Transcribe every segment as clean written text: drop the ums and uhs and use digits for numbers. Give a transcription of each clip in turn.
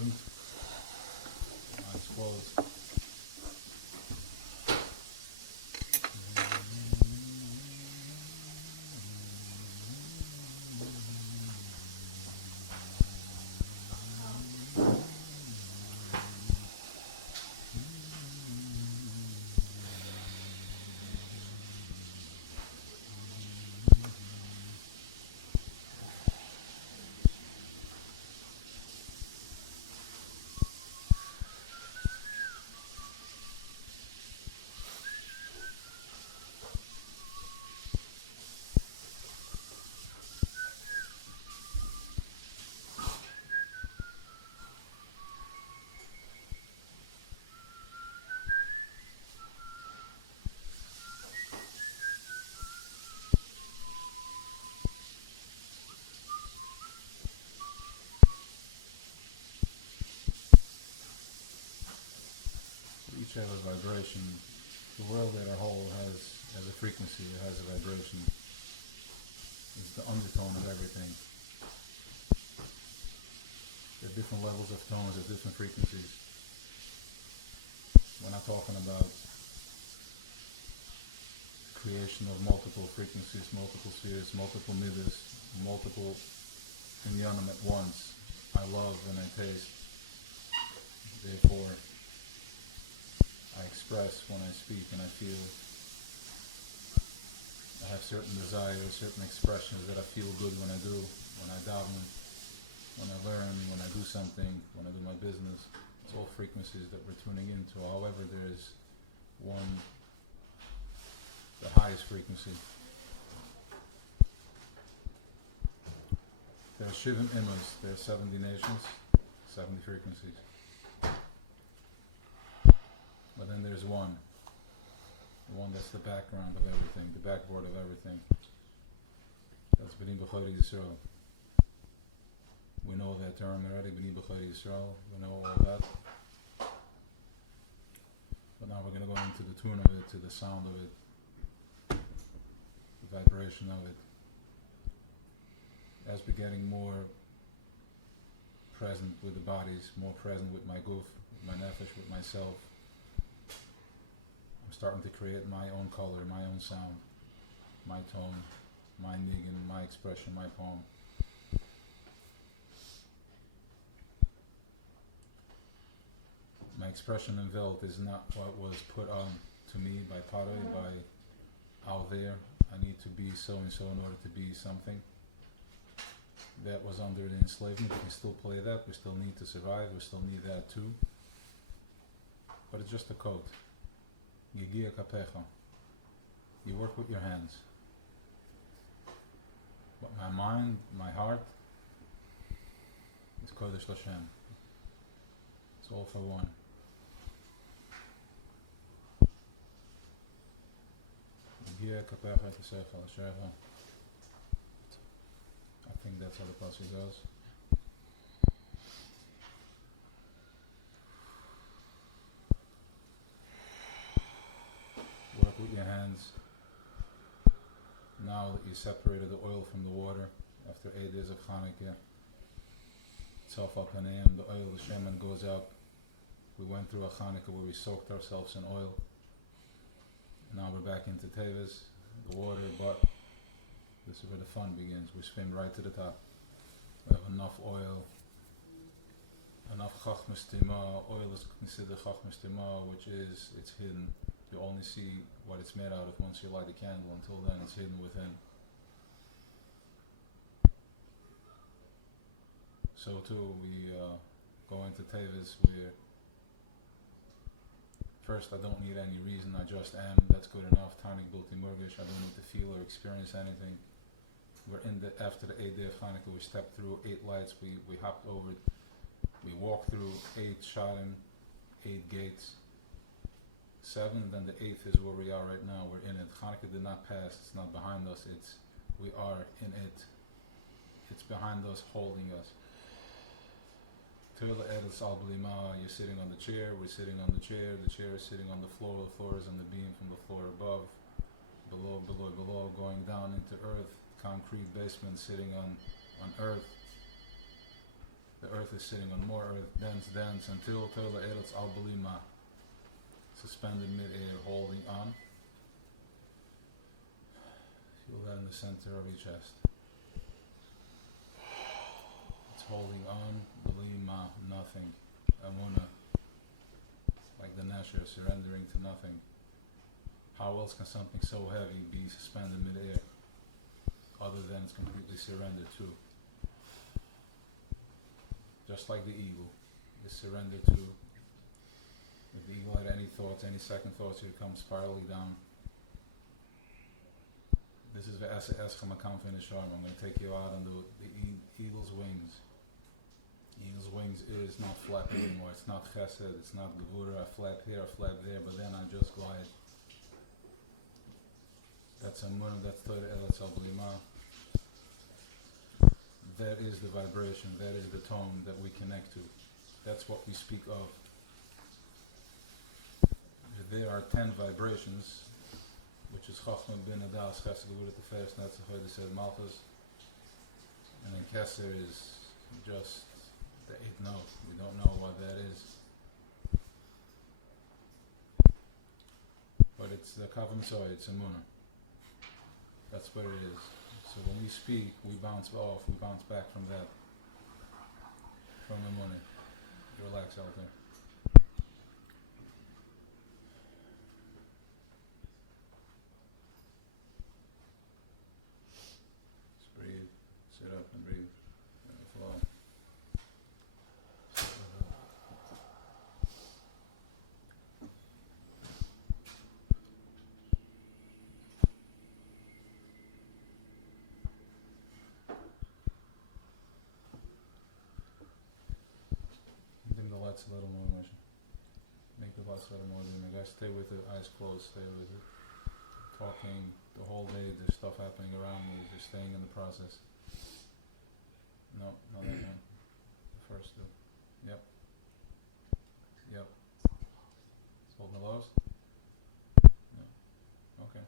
present. Eyes closed. Each has a vibration. The world as a whole has a frequency, it has a vibration. It's the undertone of everything. There are different levels of tones at different frequencies. We're not talking about creation of multiple frequencies, multiple spheres, multiple midas, multiple inyanim at once. I love and I taste. Therefore, I express when I speak and I feel. I have certain desires, certain expressions that I feel good when I do, when I daven, when I learn, when I do something, when I do my business. It's all frequencies that we're tuning into. However, there's one, the highest frequency. There are Shivan Imas, there are 70 nations, 70 frequencies. But then there's one. The one that's the background of everything, the backboard of everything. That's B'nai B'chai Yisrael. We know that term already, B'nai B'chai Yisrael. We know all that. But now we're going to go into the tune of it, to the sound of it, the vibration of it. As we're getting more present with the bodies, more present with my guf, with my nefesh, with myself, I'm starting to create my own color, my own sound, my tone, my niggin, my expression, my poem. My expression in Welt is not what was put on to me by Pare, by out there. I need to be so and so in order to be something. That was under the enslavement. We can still play that. We still need to survive. We still need that too. But it's just a code. Gigia kapecha. You work with your hands. But my mind, my heart, is Kodesh Lashem. It's all for one. Gigia kapecha tesecha l'shecha. I think that's how the passage goes. Work with your hands. Now that you separated the oil from the water, after 8 days of Hanukkah, Tzafal Paneim, the oil, the Shemen goes up. We went through a Hanukkah where we soaked ourselves in oil. Now we're back into Tevis, the water, but this is where the fun begins. We swim right to the top. We have enough oil, enough Chachmas Tima. Oil is considered Chachmas Tima, which is, it's hidden. You only see what it's made out of once you light a candle. Until then, it's hidden within. So too, we go into Tevis where first I don't need any reason, I just am. That's good enough. Tanik Bilti Murgish. I don't need to feel or experience anything. We're in the, after the 8th day of Hanukkah, we stepped through 8 lights, we hopped over, we walked through 8 shadim, 8 gates. 7, then the 8th is where we are right now. We're in it. Hanukkah did not pass. It's not behind us. We are in it. It's behind us, holding us. You're sitting on the chair. We're sitting on the chair. The chair is sitting on the floor. The floor is on the beam from the floor above. Below, going down into earth. Concrete basement, sitting on earth. The earth is sitting on more earth, dense, until Tola Eretz Al Balima, suspended mid-air, holding on. Feel that in the center of your chest. It's holding on, Balima, nothing. Amuna, like the Nasher, surrendering to nothing. How else can something so heavy be suspended mid-air, other than it's completely surrendered to? Just like the eagle is surrendered to. If the eagle had any thoughts, any second thoughts, it would come spiraling down. This is the Eschem account in the Sharm. I'm going to take you out on the eagle's wings. The eagle's wings is not flapping anymore. It's not chesed, it's not gevura. I flap here, I flap there, but then I just glide. That's a munah, that's Torah Eretz Al Balima. That is the vibration, that is the tone that we connect to. That's what we speak of. There are 10 vibrations, which is Chachma bin Adas, Chesed Gevura Teferes, Netzach said Malchus, and then Keser is just the 8th note. We don't know what that is. But it's the Kavam Soy, it's a munah. That's what it is. So when we speak, we bounce off, we bounce back from that. From the munah. Relax out there. Just breathe. Sit up and breathe. Let it flow. A little more motion. Make the lights a little more dim. Guys, stay with it, eyes closed, stay with it. Talking the whole day, there's stuff happening around me, just staying in the process. No, not that one. The first two. Yep. Yep. Hold the lows? No. Okay.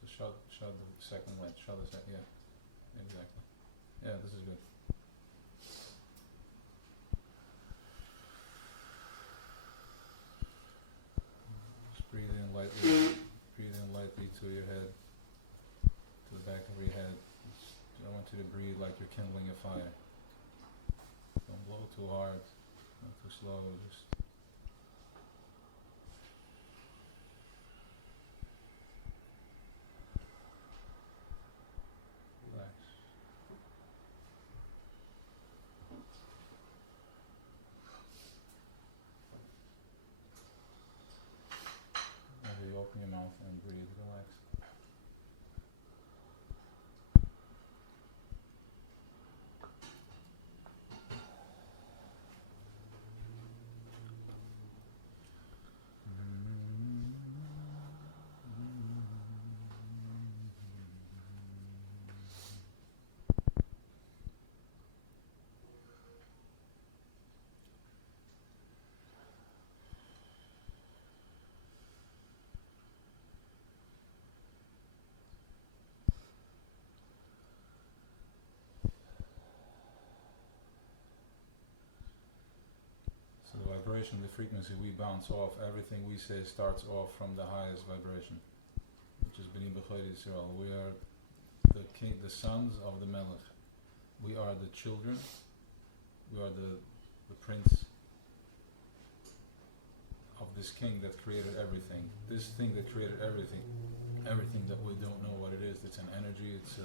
So shut the second light. Shut the second, yeah. Exactly. Yeah, this is good. Breathe in lightly to your head, to the back of your head. I want you to breathe like you're kindling a fire. Don't blow too hard, not too slow, just relax. Maybe open your mouth and breathe, relax. So the vibration, the frequency we bounce off, everything we say starts off from the highest vibration, which is B'nai B'chai Yisrael. We are the king, the sons of the Melech. We are the children. We are the prince of this king that created everything. This thing that created everything that we don't know what it is. It's an energy. It's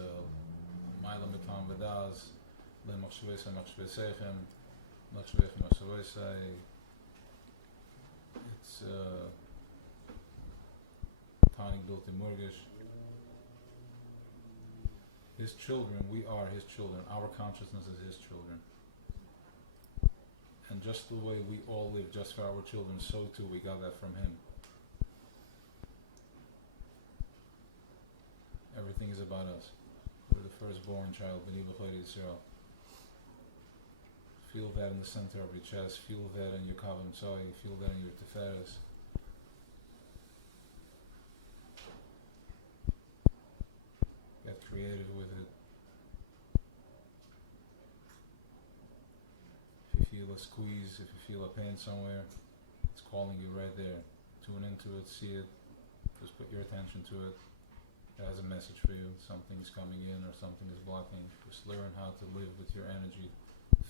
Ma'ila Mitam V'daz, Le Machshvei Machshvei Sechem. It's Tani Bilti Murgish. His children, we are his children. Our consciousness is his children. And just the way we all live just for our children, so too we got that from him. Everything is about us. We're the firstborn child, B'nai B'chai Yisrael. Feel that in the center of your chest, feel that in your Kavam Soy, feel that in your Teferes. Get creative with it. a squeeze, if you feel a pain somewhere, it's calling you right there. Tune into it, see it, just put your attention to it. It has a message for you. Something's coming in or something is blocking. Just learn how to live with your energy,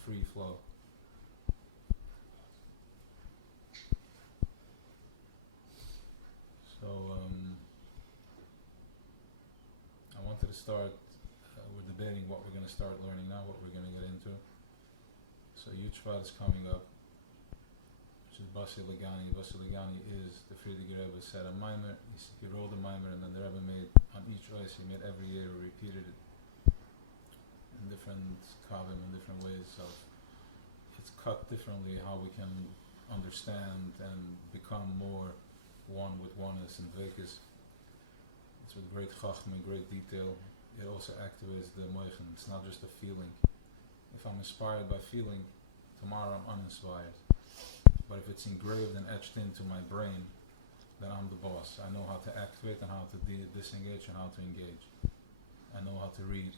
free flow. So I wanted to start, we're debating what we're going to start learning now, what we're going to get into. So Yud is coming up, which is Basi Ligani. Basi Ligani is the Friediger Rebbe said a mimer. He wrote a mimer, and then the Rebbe made on each Weisz, he made every year, repeated it in different kavim, in different ways. So it's cut differently how we can understand and become more one with oneness and Vekas. It's with great chachma, great detail. It also activates the moichen. It's not just a feeling. If I'm inspired by feeling, tomorrow I'm uninspired. But if it's engraved and etched into my brain, then I'm the boss. I know how to activate and how to disengage and how to engage. I know how to read.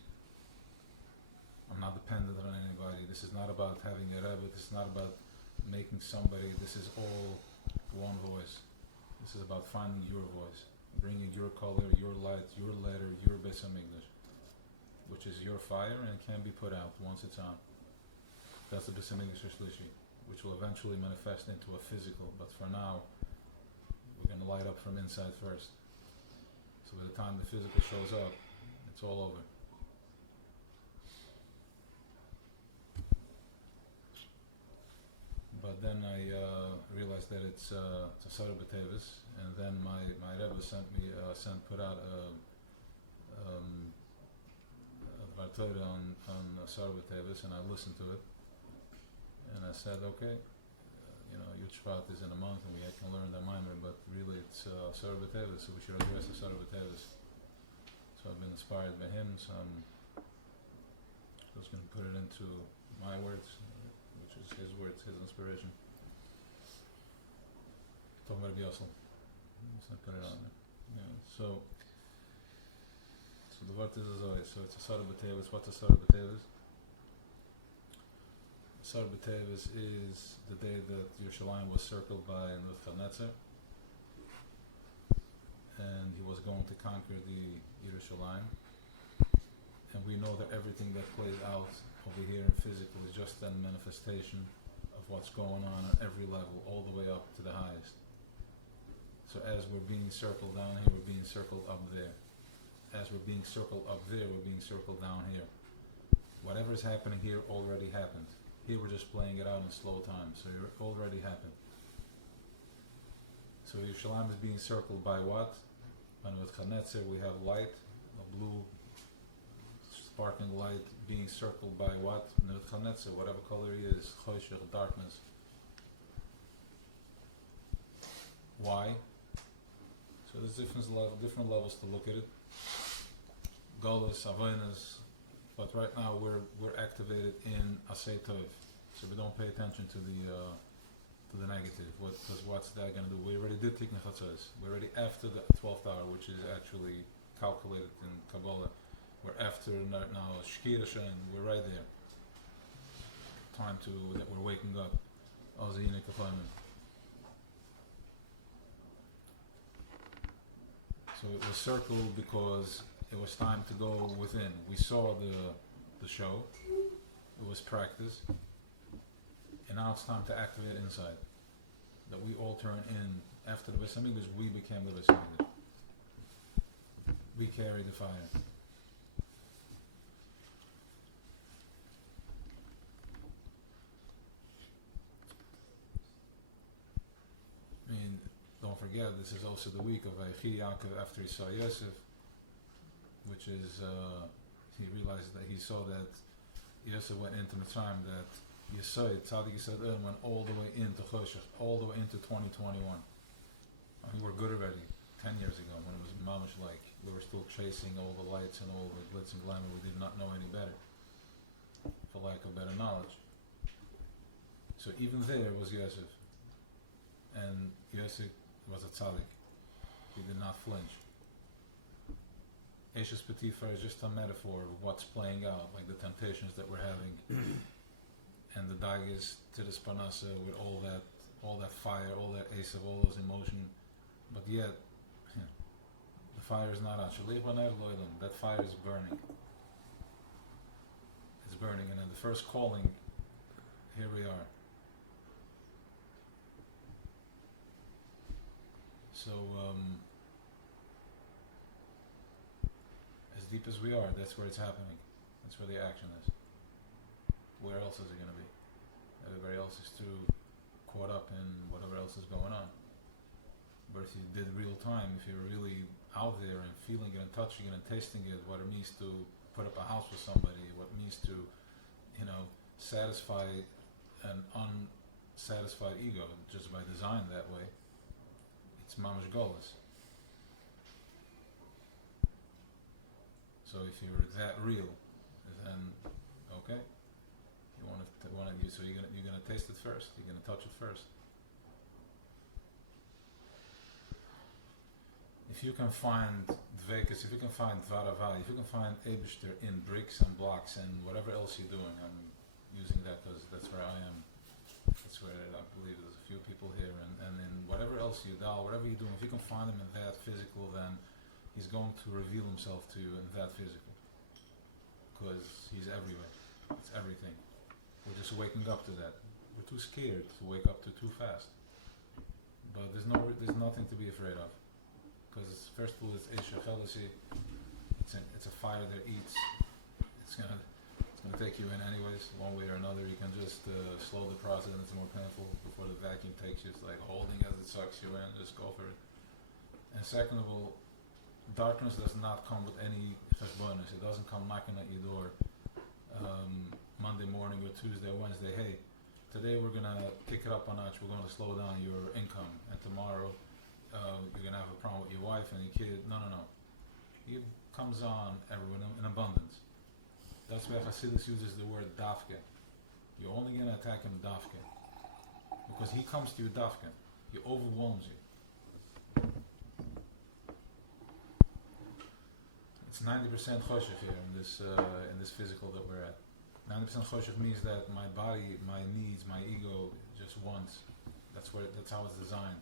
I'm not dependent on anybody. This is not about having a rebbe. This is not about making somebody. This is all one voice. This is about finding your voice, bringing your color, your light, your letter, your Beis HaMikdash, which is your fire, and it can be put out once it's on. That's the Beis HaMikdash Shlishi, which will eventually manifest into a physical, but for now, we're going to light up from inside first. So by the time the physical shows up, it's all over. But then I realized that it's Asara B'Tevis, and then my Rebbe put out a Vartora on Asara B'Tevis, and I listened to it, and I said, okay, Yud Shvat is in a month, and we can learn the Maimer, but really it's Asara B'Tevis, so we should address Asara B'Tevis. So I've been inspired by him, so I'm just going to put it into my words, which is his words, his inspiration. Talking about Yosel. So I put it on there. Yeah. So the word is Azoi. So it's Asara B'Tevis. What's Asara B'Tevis? Asara B'Tevis is the day that Yerushalayim was circled by Nebuchadnezzar, and he was going to conquer the Yerushalayim. And we know that everything that plays out over here in physical is just a manifestation of what's going on at every level, all the way up to the highest. So as we're being circled down here, we're being circled up there. As we're being circled up there, we're being circled down here. Whatever is happening here already happened. Here we're just playing it out in slow time, so it already happened. So Yerushalayim is being circled by what? And with Nebuchadnezzar we have light, a blue sparkling light being circled by what? Nebuchadnezzar, whatever color he is, choshech, darkness. Why? So there's different levels to look at it. Golus, Avonos, but right now we're activated in Asay Tov, so we don't pay attention to the negative. Because what's that going to do? We already did Tiknei Chatzos. We're already after the 12th hour, which is actually calculated in Kabbalah. We're after now Shkir and we're right there. Time that we're waking up. Azayina Kafanim. So it was circled because it was time to go within. We saw the show. It was practice. And now it's time to activate inside. That we all turn in after the Beis HaMikdash, we became the Beis HaMikdash. We carry the fire. I mean, don't forget, this is also the week of Vayechi Yaakov after he saw Yosef, which is, he realized that he saw that Yosef went into Mitzrayim, that Yesod, Tzadik Yesod went all the way into Choshech, all the way into 2021. I mean, we're good already, 10 years ago, when it was mamish like, we were still chasing all the lights and all the glitz and glamour, we did not know any better, for lack of better knowledge. So even there was Yosef, and Yosef was a tzaddik. He did not flinch. Eshes Potiphar is just a metaphor of what's playing out, like the temptations that we're having. and the dagas to the spanasa with all that fire, all that ace of all those emotion, but yet the fire is not on. That fire is burning. It's burning, and in the first calling, here we are. So, as deep as we are, that's where it's happening. That's where the action is. Where else is it going to be? Everybody else is too caught up in whatever else is going on. But if you did real time, if you're really out there and feeling it and touching it and tasting it, what it means to put up a house with somebody, what it means to, satisfy an unsatisfied ego just by design that way, it's mamash golas. So if you're that real, then okay, so you're gonna taste it first. You're gonna touch it first. If you can find dvekas, if you can find varavai, if you can find Eibishter in bricks and blocks and whatever else you're doing, I'm using that because that's where I am. That's where I believe there's a few people here, and in whatever else you do, whatever you're doing, if you can find him in that physical, then he's going to reveal himself to you in that physical. Because he's everywhere. It's everything. We're just waking up to that. We're too scared to wake up to too fast. But there's nothing to be afraid of. Because first of all, it's Esha Chelasi. It's a fire that eats. It's gonna take you in anyways, one way or another. You can just slow the process, and it's more painful before the vacuum takes you. It's like holding as it sucks you in. Just go for it. And second of all, darkness does not come with any cheshbonos. It doesn't come knocking at your door Monday morning or Tuesday or Wednesday. Hey, today we're gonna kick it up a notch. We're gonna slow down your income, and tomorrow you're gonna have a problem with your wife and your kid. No. He comes on everyone in abundance. That's why Hasidus uses the word dafke. You're only gonna attack him dafke because he comes to you dafke. He overwhelms you. It's 90% choshech here in this physical that we're at. 90% choshech means that my body, my needs, my ego just wants. That's how it's designed.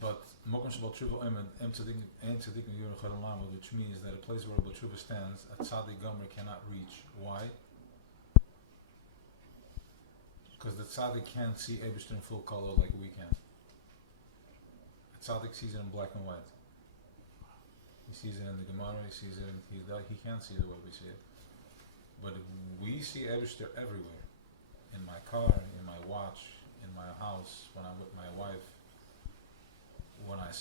But Mokum Shabbat Tshuva Omen Em Tzadikim Yerushalayim, which means that a place where Bal Tshuva stands, a tzaddik gomer cannot reach. Why? Because the tzaddik can't see Eibishter in full color like we can. Tzaddik sees it in black and white. He sees it in the Gemara, he sees it he can't see it the way we see it. But we see Eibishter everywhere. In my car, in my watch, in my house, when I'm with my wife, when I,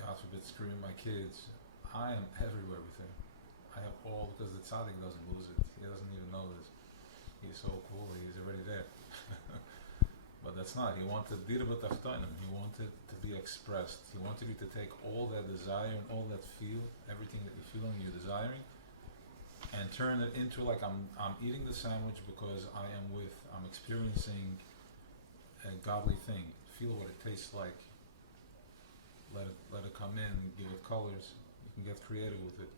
God forbid, scream at my kids. I am everywhere with him. I have all, because the tzaddik doesn't lose it. He doesn't even know this. He's so cool, he's already there. But that's not. He wanted dirba tachtonim. He wanted to be expressed. He wanted you to take all that desire and all that feel, everything that you're feeling, you're desiring, and turn it into like I'm eating the sandwich because I'm experiencing a godly thing. Feel what it tastes like. Let it come in. Give it colors. You can get creative with it.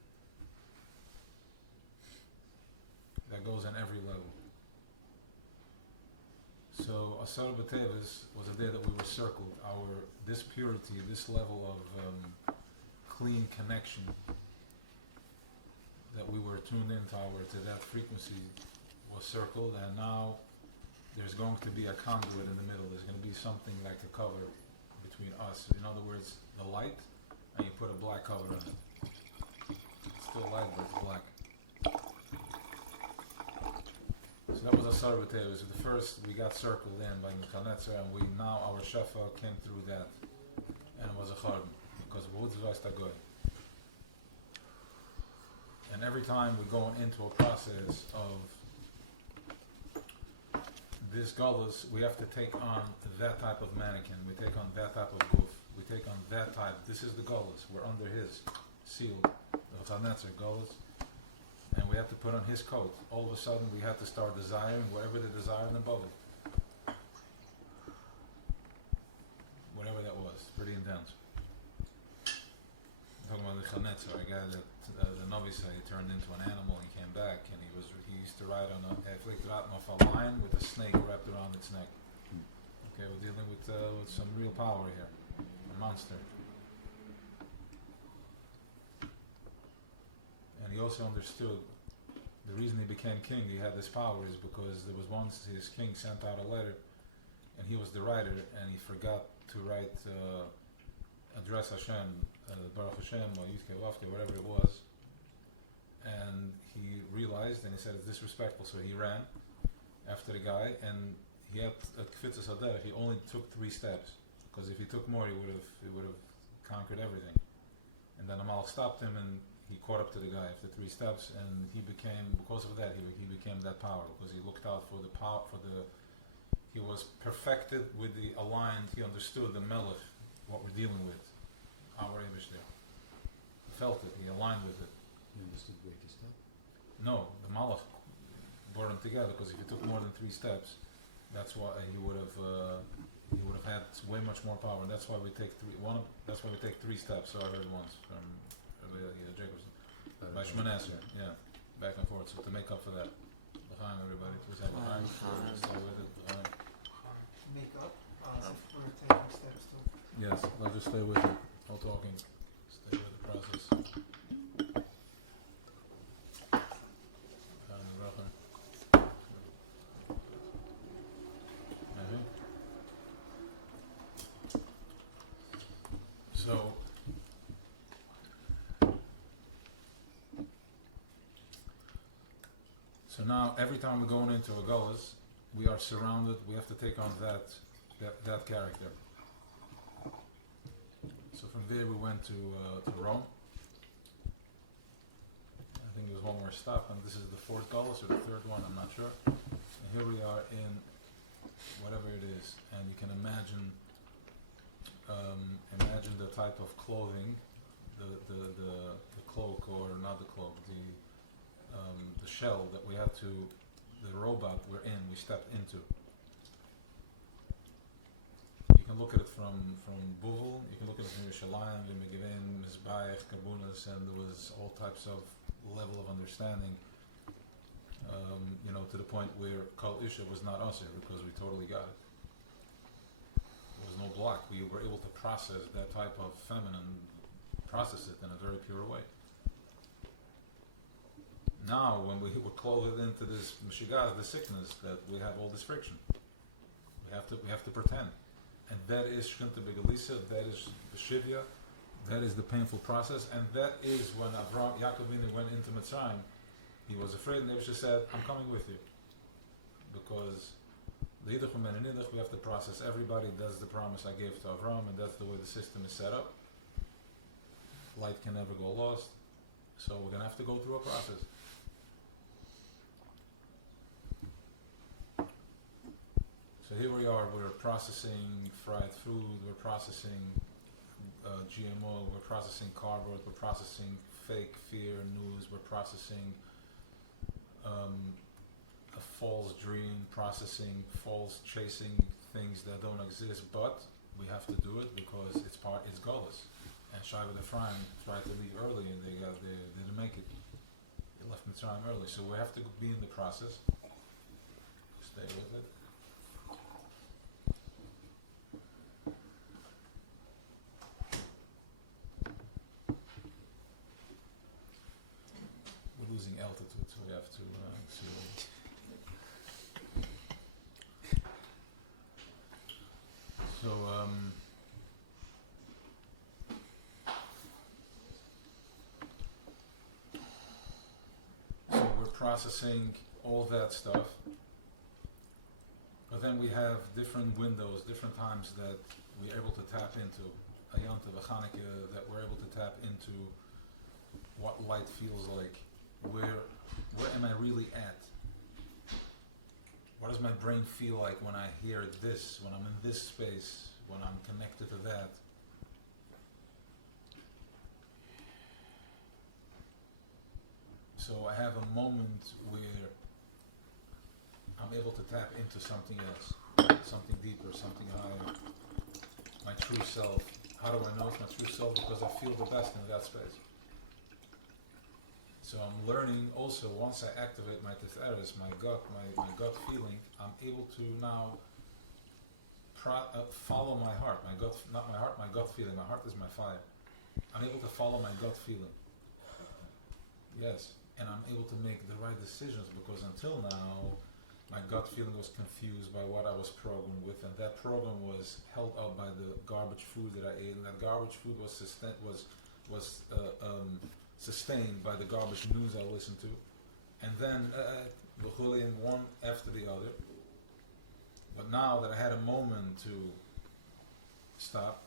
That goes on every level. So Asar B'Teves was a day that we were circled. This purity, this level of clean connection that we were tuned into to that frequency was circled, and now there's going to be a conduit in the middle. There's going to be something like a cover between us. In other words, the light, and you put a black cover on it. It's still light, but it's black. So that was Asar B'Teves. The first, we got circled in by Nebuchadnezzar, and our Shefa came through that, and it was a Charbon, because Wudz Vastagoy. And every time we're going into a process of this Galus, we have to take on that type of mannequin, we take on that type of goof, we take on that type. This is the Galus, we're under his seal, the Nebuchadnezzar Galus, and we have to put on his coat. All of a sudden we have to start desiring whatever the desire above it. Whatever that was, pretty intense. I'm talking about the Nebuchadnezzar, a guy that the Navi said he turned into an animal and came back, and he used to ride on off a lion with a snake wrapped around its neck. Okay, we're dealing with some real power here, a monster. And he also understood the reason he became king. He had this power is because there was once his king sent out a letter, and he was the writer, and he forgot to write address Hashem, Baruch Hashem or Yud T whatever it was. And he realized, and he said it's disrespectful, so he ran after the guy, and he had a kfitzas haderech. He only took 3 steps, because if he took more, he would have conquered everything. And then Amal stopped him, and he caught up to the guy after 3 steps, and he became, because of that, he became that power, because he looked out for the power, he was perfected with the aligned. He understood the melech, what we're dealing with, our Eibush there. He felt it. He aligned with it. You understood where to stop? No, the Malach brought them together, because if he took more than 3 steps, that's why he would have had way much more power, and that's why we take 3 steps. So I heard once from Jacobson by Shmanesser, yeah, back and forth. So to make up for that, behind everybody, please have a time. Stay with it. Make up as if we're taking steps to. Yes, let's just stay with it. No talking. Stay with the process. So now, every time we're going into a Golas, we are surrounded. We have to take on that character. So from there we went to Rome. I think there was one more stop, and this is the 4th Golas or the 3rd one. I'm not sure. And here we are in whatever it is, and you can imagine the type of clothing, the cloak, or not the cloak, the shell that we had to, the robot we stepped into. You can look at it from Buvel, you can look at it from Yerushalayim, Limegivin, Mizbayach, Kabunas, and there was all types of level of understanding, to the point where Kol Isha was not us here, because we totally got it. There was no block. We were able to process that type of feminine, process it in a very pure way. Now, when we were clothed into this Meshigaz, the sickness, that we have all this friction. We have to pretend. And that is Shkinta Begalisa, that is the Shivya, that is the painful process, and that is when Yaakov Avinu went into Mitzrayim. He was afraid, and Nebusha said, I'm coming with you. Because the Yidduch and Nidduch, we have to process everybody. That's the promise I gave to Avram, and that's the way the system is set up. Light can never go lost. So we're going to have to go through a process. So here we are, we're processing fried food, we're processing GMO, we're processing cardboard, we're processing fake fear news, we're processing a false dream, processing false chasing things that don't exist, but we have to do it because it's Golas. And Shaiva Ephraim tried to leave early, and they didn't make it. They left Mitzrayim early, so we have to be in the process. Stay with it. We're losing altitude, so we have to see. So. Processing all that stuff, but then we have different windows, different times that we're able to tap into a Yom Tov, a Chanukah, that we're able to tap into what light feels like. Where am I really at? What does my brain feel like when I hear this, when I'm in this space, when I'm connected to that? So I have a moment where I'm able to tap into something else, something deeper, something higher, my true self. How do I know it's my true self? Because I feel the best in that space. So I'm learning also, once I activate my tiferes, my gut feeling, I'm able to now follow my heart, my gut, not my heart, my gut feeling. My heart is my fire. I'm able to follow my gut feeling. Yes, and I'm able to make the right decisions, because until now, my gut feeling was confused by what I was programmed with, and that program was held up by the garbage food that I ate, and that garbage food was sustained by the garbage news I listened to, and then in one after the other. But now that I had a moment to stop,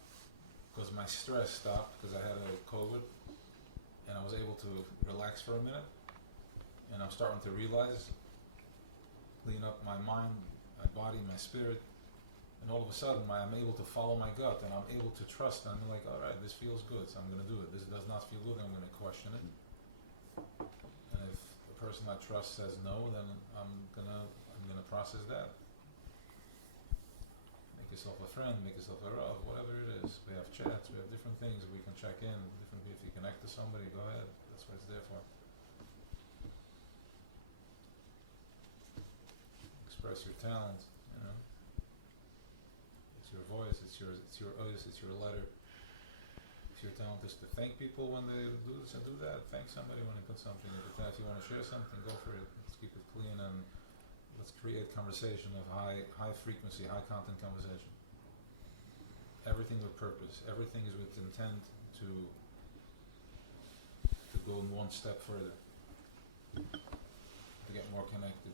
because my stress stopped, because I had a COVID, and I was able to relax for a minute, and I'm starting to realize, clean up my mind, my body, my spirit, and all of a sudden I'm able to follow my gut, and I'm able to trust, and I'm like, alright, this feels good, so I'm going to do it. This does not feel good, I'm going to question it. And if the person I trust says no, then I'm gonna process that. Make yourself a friend, make yourself a rav, whatever it is. We have chats, we have different things we can check in, if you connect to somebody, go ahead, that's what it's there for. Express your talent, you know. It's your voice, it's your voice, it's your letter. If your talent is to thank people when they do this and do that, thank somebody when they put something in the If you want to share something, go for it. Let's keep it clean, and let's create conversation of high frequency, high content conversation. Everything with purpose. Everything is with intent to go one step further, to get more connected.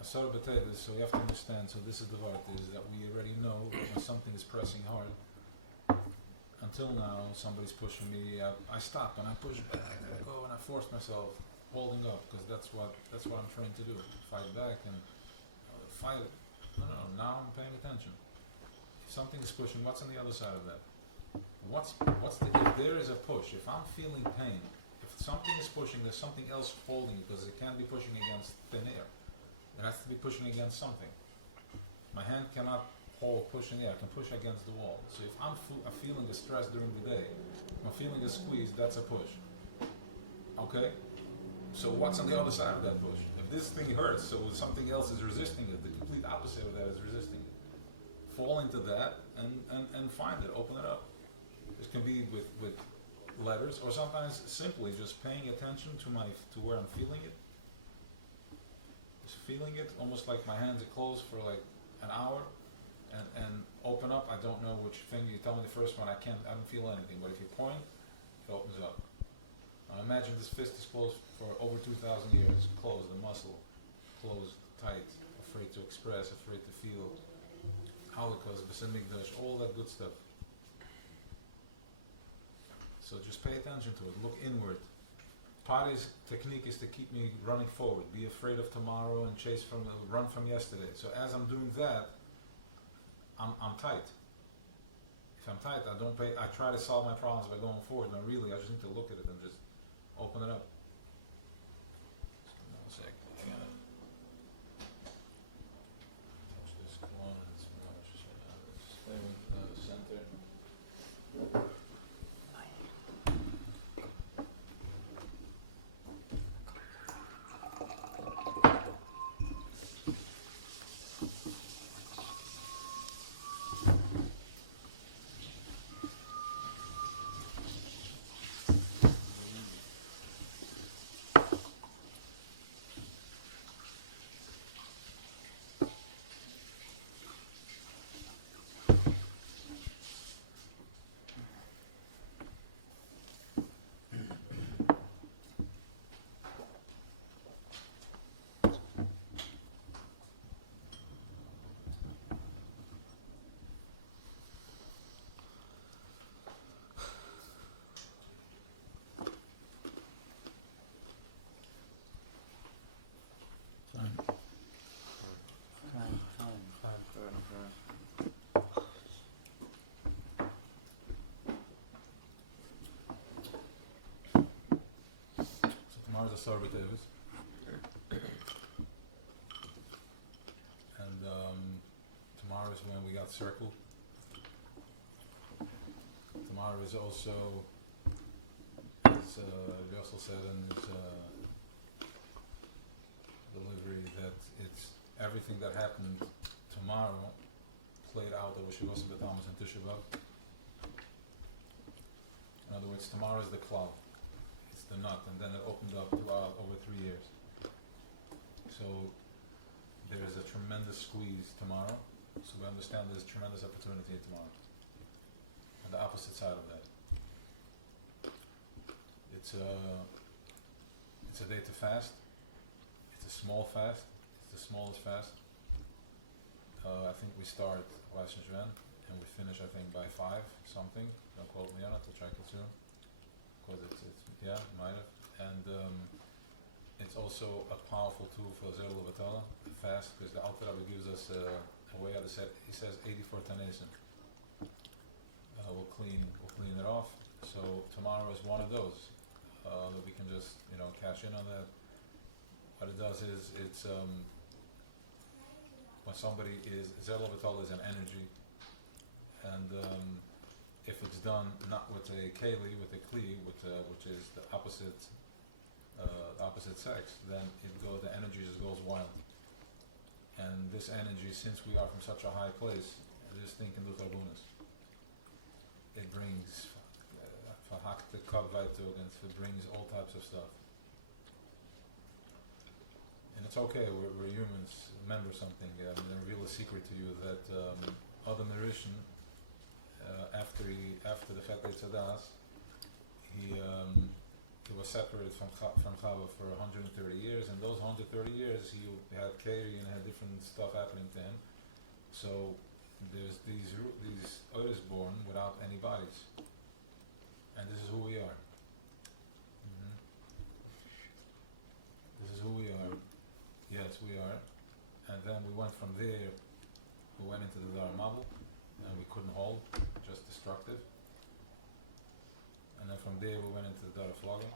So so you have to understand, so this is the part, is that we already know when something is pressing hard. Until now, somebody's pushing me, I stop and I push back, and I go and I force myself, holding up, because that's what I'm trained to do, fight back and fight it. No, now I'm paying attention. If something is pushing, what's on the other side of that? If there is a push, if I'm feeling pain, if something is pushing, there's something else holding, because it can't be pushing against thin air. It has to be pushing against something. My hand cannot push in the air, I can push against the wall. So if I'm feeling the stress during the day, I'm feeling a squeeze, that's a push. Okay? So what's on the other side of that push? If this thing hurts, so something else is resisting it, the complete opposite of that is resisting it. Fall into that and find it, open it up. This can be with letters, or sometimes simply just paying attention to where I'm feeling it. Just feeling it, almost like my hands are closed for like an hour, and open up. I don't know which finger. You tell me the first one, I don't feel anything, but if you point, it opens up. Now imagine this fist is closed for over 2,000 years, closed, the muscle, closed, tight, afraid to express, afraid to feel, holocaust, besamigdash, all that good stuff. So just pay attention to it, look inward. Pari's technique is to keep me running forward, be afraid of tomorrow and run from yesterday. So as I'm doing that, I'm tight. If I'm tight, I try to solve my problems by going forward. No, really, I just need to look at it and just open it up. Just give me 1 sec. I gotta touch this one. Stay with the center. Tomorrow's a Sarva Tevis. And tomorrow is when we got circled. Tomorrow is also, as Russell said in his delivery, that it's everything that happened tomorrow played out over Shavuos and B'Tammuz and Tisha B'Av. In other words, tomorrow is the cloud, it's the nut, and then it opened up throughout over 3 years. So there is a tremendous squeeze tomorrow. So we understand there's tremendous opportunity tomorrow. On the opposite side of that, it's a day to fast. It's a small fast. It's the smallest fast. I think we start Weisz and we finish, I think, by 5 something. Don't quote me on it. I'll check it soon. Because it's yeah, might have. And it's also a powerful tool for Zerul Vatala, fast, because the Alter Rebbe gives us a way out of set. He says 84 Tanesim. We'll clean it off. So tomorrow is one of those that we can just cash in on that. What it does is it's when somebody is Zerul Vatala is an energy, and if it's done not with a keli, with a kli, which is the opposite sex, then the energy just goes wild. And this energy, since we are from such a high place, this thing can do tarbunas. It brings verhackte Kabweitugend, it brings all types of stuff. And it's okay, we're humans. Remember something, I'm going to reveal a secret to you that Adam Rishon, after the Chet Eitzadas, he was separated from Chava for 130 years, and those 130 years he had Keri and had different stuff happening to him. So there's these Otis born without any bodies, and this is who we are. This is who we are. Yes, we are. And then we went from there. We went into the Dar Mabel, and we couldn't hold, just destructive. And then from there we went into the Dar Flogging.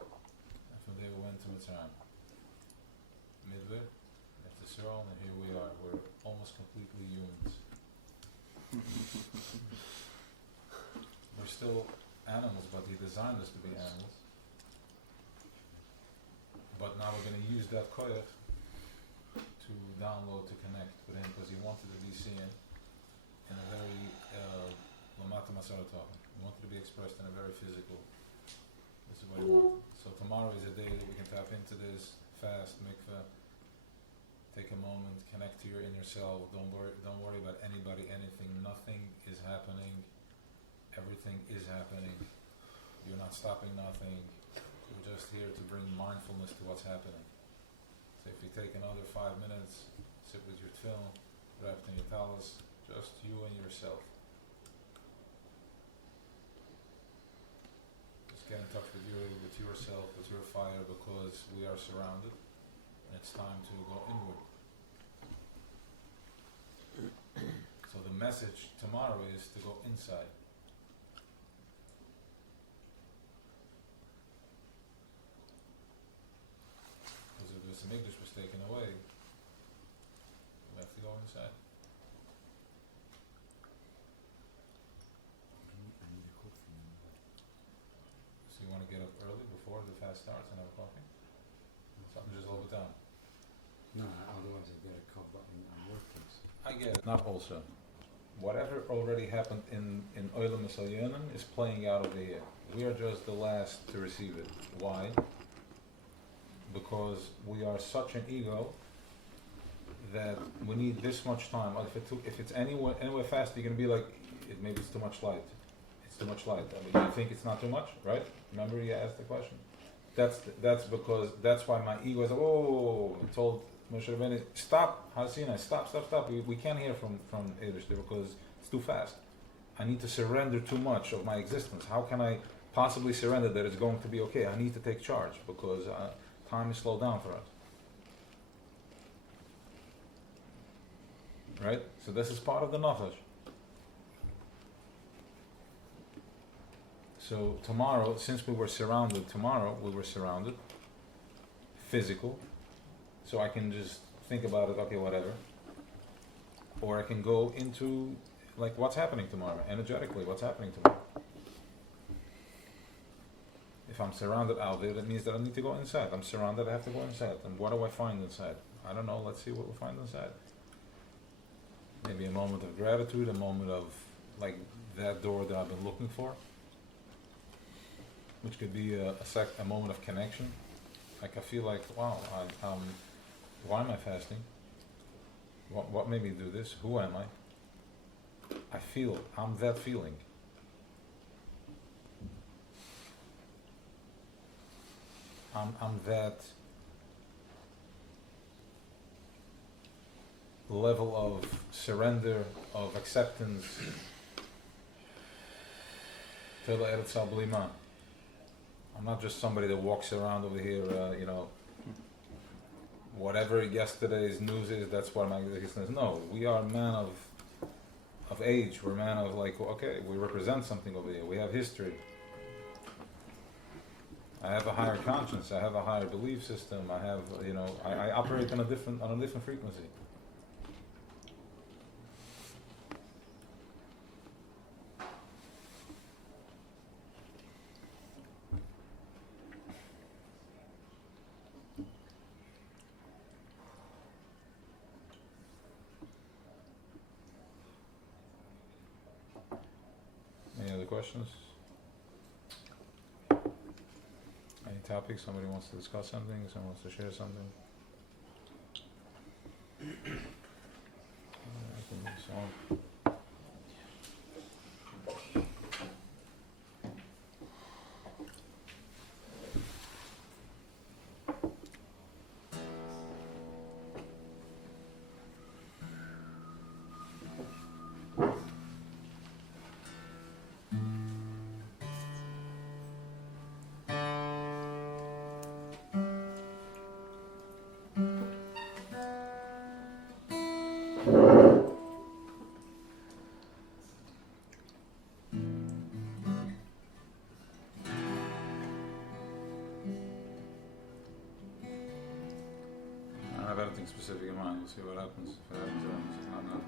And from there we went to Mitzrayim. Midway, after Sirol, and here we are. We're almost completely humans. We're still animals, but he designed us to be animals. But now we're going to use that koyach to download, to connect with him, because he wanted to be seen in a very lamata masaratah. He wanted to be expressed in a very physical. This is what he wanted. So tomorrow is a day that we can tap into this, fast, mikveh, take a moment, connect to your inner self. Don't worry about anybody, anything. Nothing is happening. Everything is happening. You're not stopping nothing. We're just here to bring mindfulness to what's happening. So if you take another 5 minutes, sit with your tefillin, wrapped in your talis, just you and yourself. Just get in touch with yourself, with your fire, because we are surrounded, and it's time to go inward. So the message tomorrow is to go inside. Because if this English was taken away, we have to go inside. I need a coffee. So you want to get up early before the fast starts and have a coffee? Something just hold it down. No, otherwise I get a cup and I'm working. I get it. Not also. Whatever already happened in Olam Yisraelim is playing out over here. We are just the last to receive it. Why? Because we are such an ego that we need this much time. If it's anywhere fast, you're going to be like, maybe it's too much light. It's too much light. I mean, you think it's not too much, right? Remember you asked the question? That's because, that's why my ego is like, oh, I told Moshe Rabbeinu, stop, Hasina, stop. We can't hear from Eidish because it's too fast. I need to surrender too much of my existence. How can I possibly surrender that it's going to be okay? I need to take charge because time is slowed down for us. Right? So this is part of the nafesh. So tomorrow, since we were surrounded, physical, so I can just think about it, okay, whatever. or I can go into like what's happening tomorrow, energetically, what's happening tomorrow. If I'm surrounded out there, that means that I need to go inside. I'm surrounded, I have to go inside. And what do I find inside? I don't know, let's see what we find inside. Maybe a moment of gratitude, a moment of like that door that I've been looking for, which could be a moment of connection. Like I feel like, wow, why am I fasting? What made me do this? Who am I? I feel it. I'm that feeling. I'm that level of surrender, of acceptance. I'm not just somebody that walks around over here, whatever yesterday's news is, that's what my existence is. No, we are man of age. We're man of like, okay, we represent something over here. We have history. I have a higher conscience. I have a higher belief system. I have, I operate on a different frequency. Any other questions? Any topics? Somebody wants to discuss something? Someone wants to share something? I can move this on. I don't have anything specific in mind. We'll see what happens. If it happens, it happens. If not, not.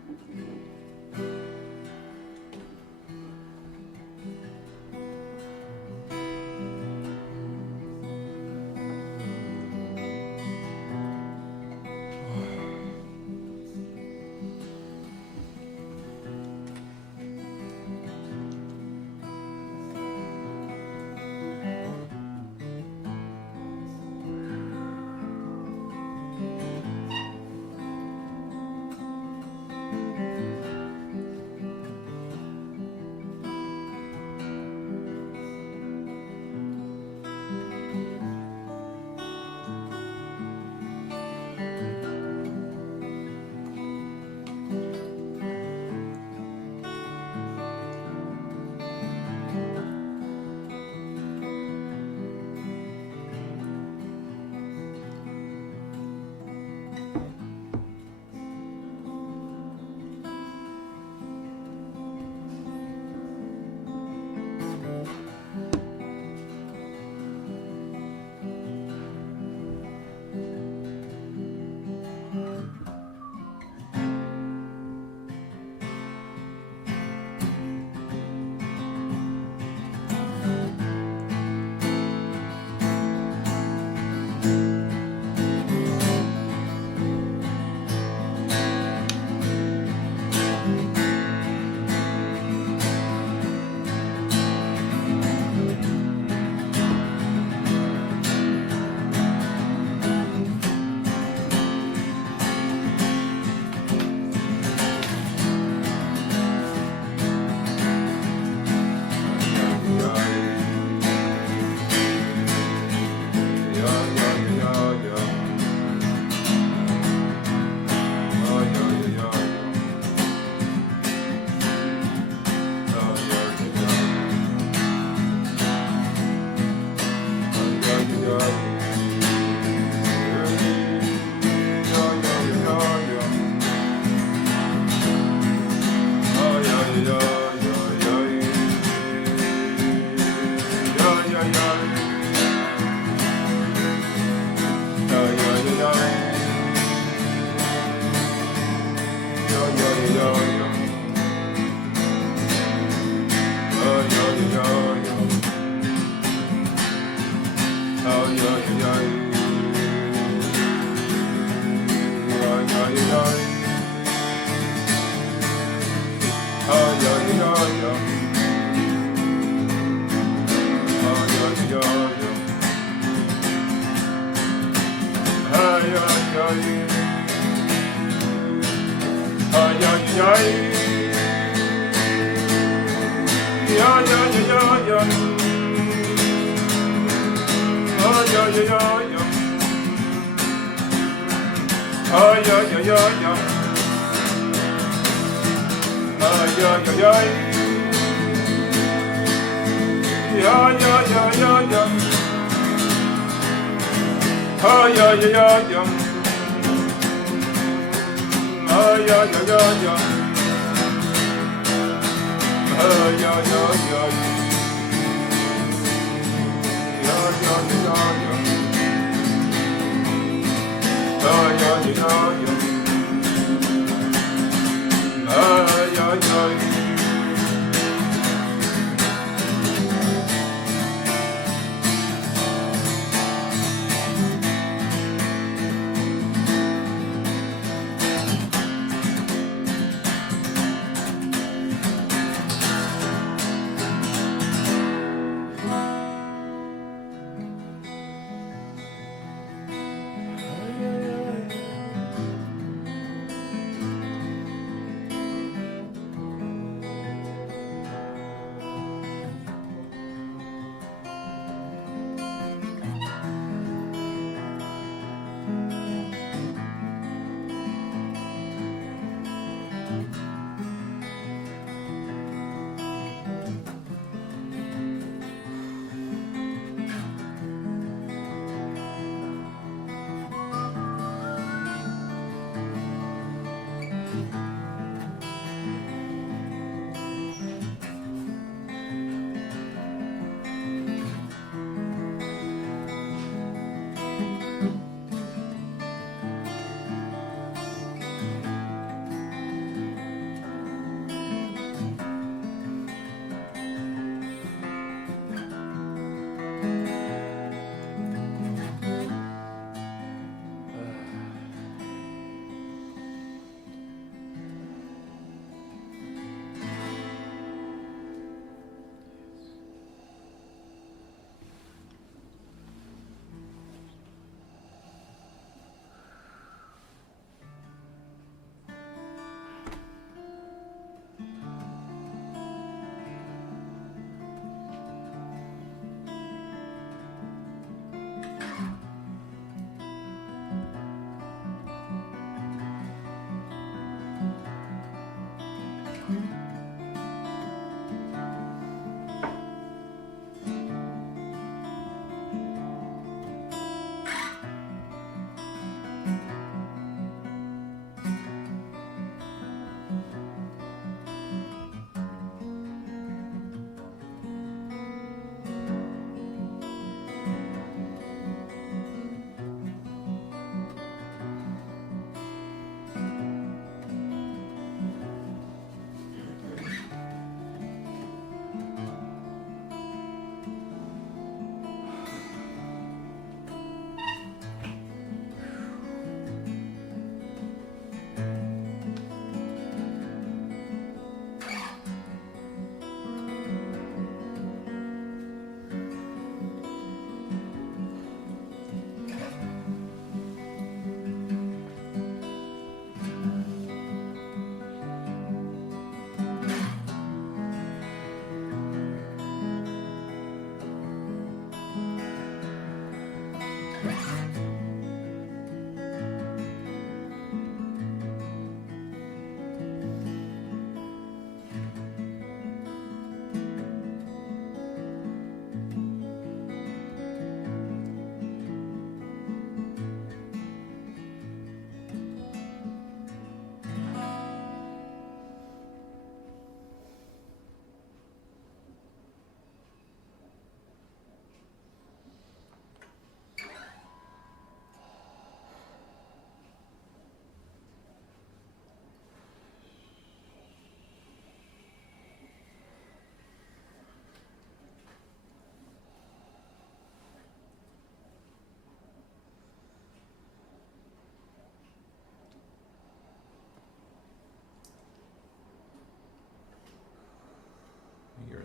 ay ay ay ay ay ay ay ay ay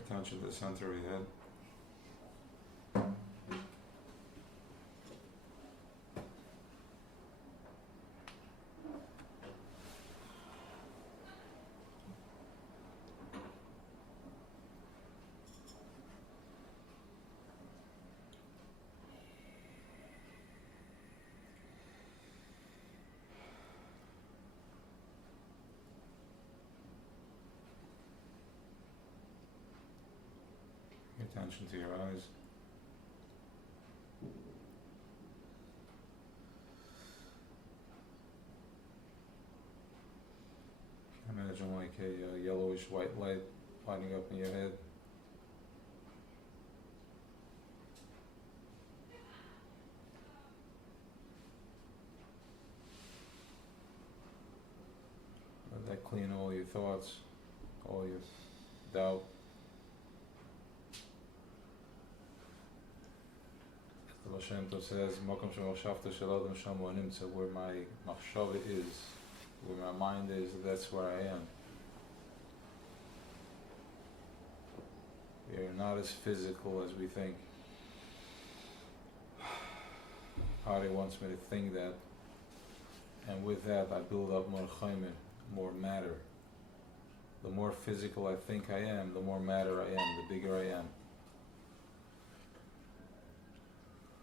attention to the center of your head. Pay attention to your eyes. Imagine like a yellowish white light lighting up in your head. Let that clean all your thoughts, all your doubt. The Baal Shem Tov says, "Makom shemachshavta shel adam shama nimtza," where my machshava is, where my mind is, that's where I am. We are not as physical as we think. Hari wants me to think that, and with that I build up more chaymer, more matter. The more physical I think I am, the more matter I am, the bigger I am.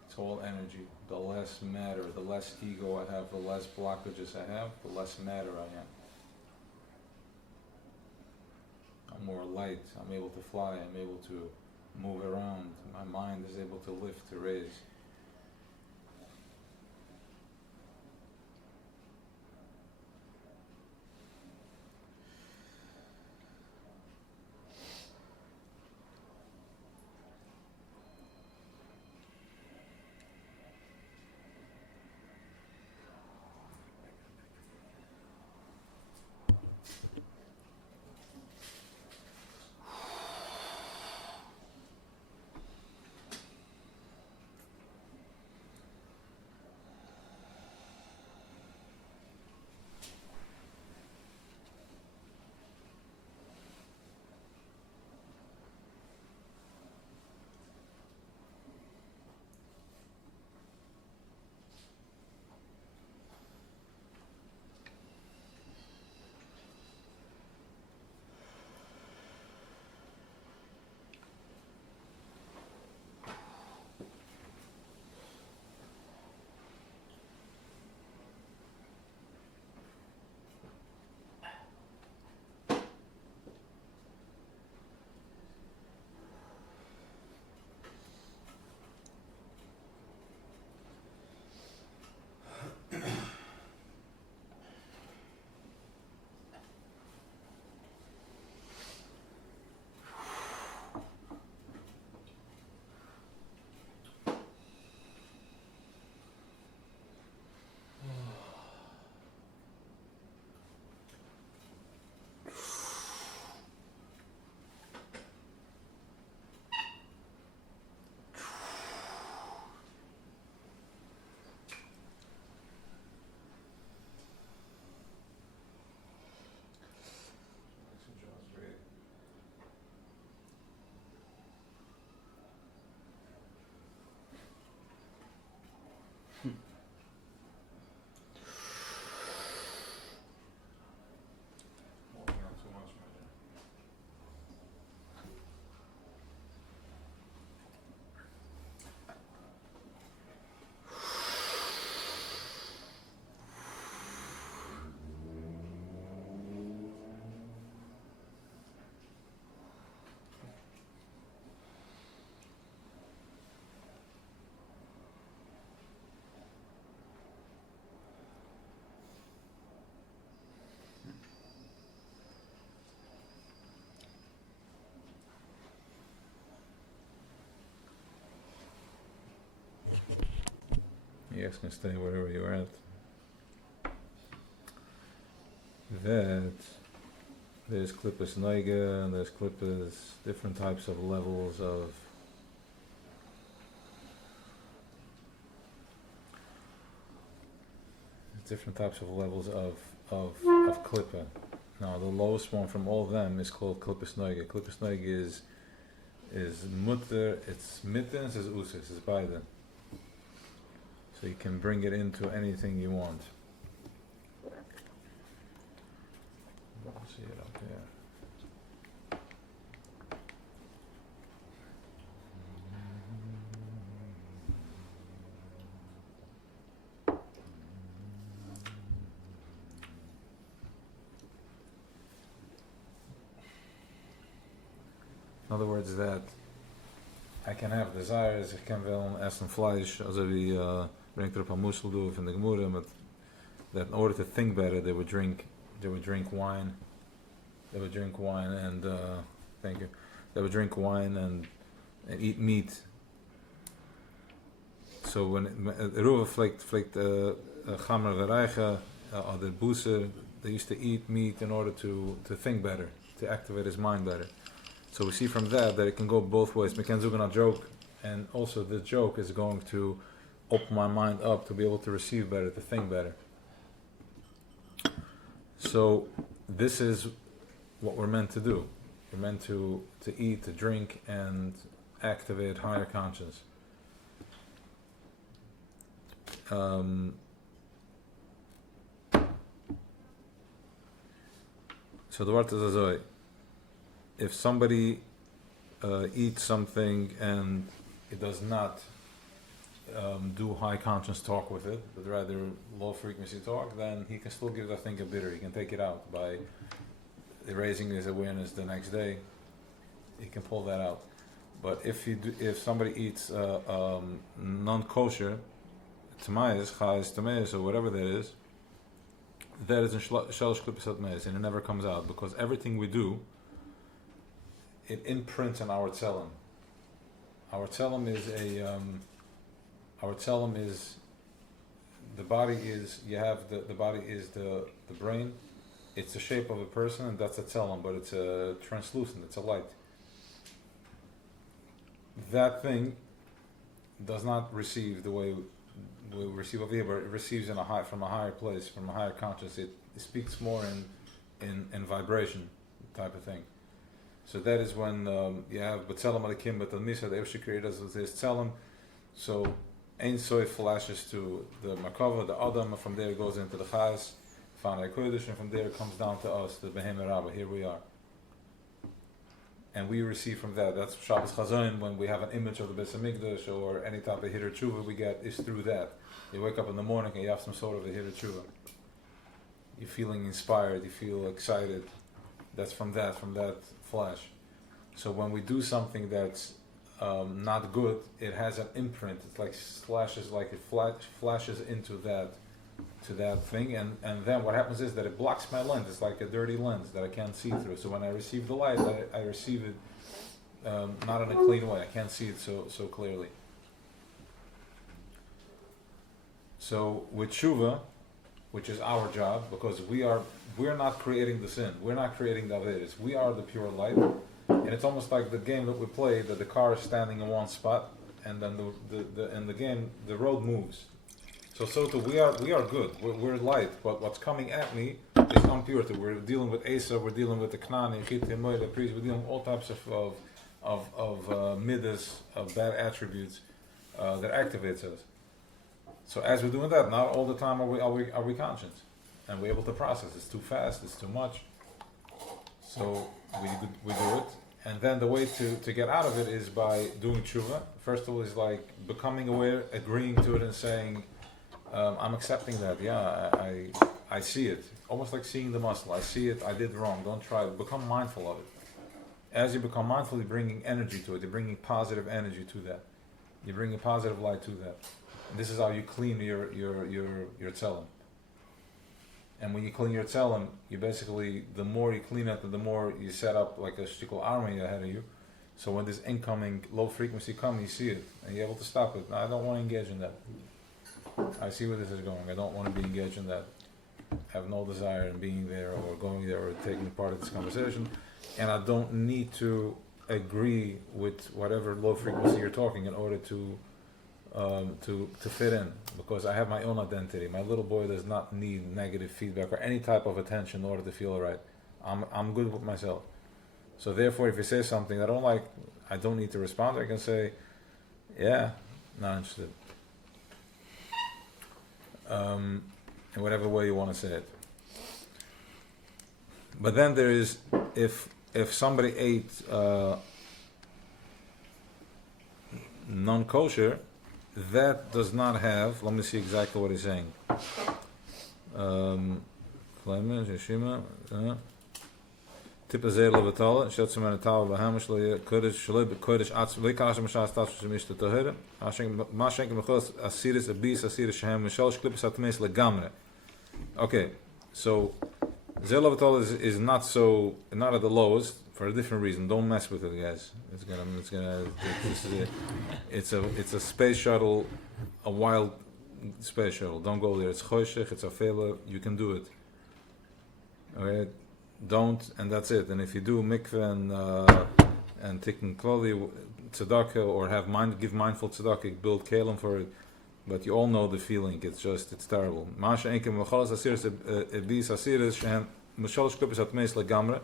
It's all energy. The less matter, the less ego I have, the less blockages I have, the less matter I am. I'm more light, I'm able to fly, I'm able to move around, my mind is able to lift, to raise. You guys can stay wherever you're at. That there's klippas noiga and there's klippas, different types of levels of klippa. Now the lowest one from all of them is called klippas noiga. Klippas noiga is is mutter, it's mittens, is usis, is beide. So you can bring it into anything you want. See it up there. In other words, that I can have desires, ik kan wel essen Fleisch, also wie brengt op een moesel doen in de gemoede, but that in order to think better, they would drink wine. They would drink wine and thank you. They would drink wine and eat meat. So when Ruva flicked Chamer Vereicha or the Booser, they used to eat meat in order to think better, to activate his mind better. So we see from that it can go both ways. We can do a joke, and also the joke is going to open my mind up to be able to receive better, to think better. So this is what we're meant to do. We're meant to eat, to drink, and activate higher conscience. So the word is azoi. If somebody eats something and it does not do high conscience talk with it, but rather low frequency talk, then he can still give that thing a bitter. He can take it out by raising his awareness the next day. He can pull that out. But if somebody eats non-kosher, tamayas, chayas, tamayas, or whatever that is in shalosh klippos atmayas, and it never comes out, because everything we do, it imprints on our tzelem. Our tzelem is the body is, you have the body is the brain. It's the shape of a person, and that's a tzelem, but it's a translucent, it's a light. That thing does not receive the way we receive over here, but it receives from a higher place, from a higher consciousness. It speaks more in vibration type of thing. So that is when you have B'Tzelem Alikim B'Tal Misa, the Eivshter created us with his Tzelem. So Ein Sof flashes to the Makava, the Adam, from there it goes into the Chaz, Fanei Kodesh, and from there it comes down to us, the Behemoth Rabbah. Here we are. And we receive from that. That's Shabbos Chazonim, when we have an image of the Beis HaMikdash or any type of Hider Tshuva we get, is through that. You wake up in the morning and you have some sort of a Hider Tshuva. You're feeling inspired, you feel excited. That's from that flash. So when we do something that's not good, it has an imprint. It's like it flashes into that thing, and then what happens is that it blocks my lens. It's like a dirty lens that I can't see through. So when I receive the light, I receive it not in a clean way. I can't see it so clearly. So with tshuva, which is our job, because we're not creating the sin, we're not creating the averis, we are the pure light, and it's almost like the game that we play, that the car is standing in one spot, and then in the game the road moves. So too, we are good, we're light, but what's coming at me is impurity. We're dealing with Asa, we're dealing with the Knani, Chit, Moed, the priest, we're dealing with all types of midas, of bad attributes that activates us. So as we're doing that, not all the time are we conscious, and we're able to process. It's too fast, it's too much. So we do it, and then the way to get out of it is by doing tshuva. First of all, is like becoming aware, agreeing to it, and saying, I'm accepting that. Yeah, I see it. Almost like seeing the muscle. I see it. I did wrong. Don't try it. Become mindful of it. As you become mindful, you're bringing energy to it. You're bringing positive energy to that. You're bringing positive light to that. And this is how you clean your tzelem. And when you clean your tzelem, you basically, the more you clean it, the more you set up like a shtickle army ahead of you. So when this incoming low frequency comes, you see it, and you're able to stop it. No, I don't want to engage in that. I see where this is going. I don't want to be engaged in that. I have no desire in being there or going there or taking part of this conversation. And I don't need to agree with whatever low frequency you're talking in order to fit in, because I have my own identity. My little boy does not need negative feedback or any type of attention in order to feel right. I'm good with myself. So therefore, if you say something I don't like, I don't need to respond. I can say, yeah, not interested. In whatever way you want to say it. But then there is, if somebody ate non-kosher, that does not have, let me see exactly what he's saying. Tip azeh levatala, shetz man tav bahamish le kodesh shloi kodesh atz le kash mashas tats shemish to tahira. Mashenk mechos asiris abis asiris shehem mishal shklipes atmes le gamre. Okay, so zeh levatala is not at the lowest for a different reason. Don't mess with it, guys. It's a space shuttle, a wild space shuttle. Don't go there. It's choshech, it's a failure. You can do it. Okay. Don't, and that's it. And if you do mikveh and tikkun klali tzedakah, or give mindful tzedakah, build kalim for it, but you all know the feeling. It's terrible. Masha enkem v'cholas asiris ebis asiris shehem mishalosh klipos atmeis legamre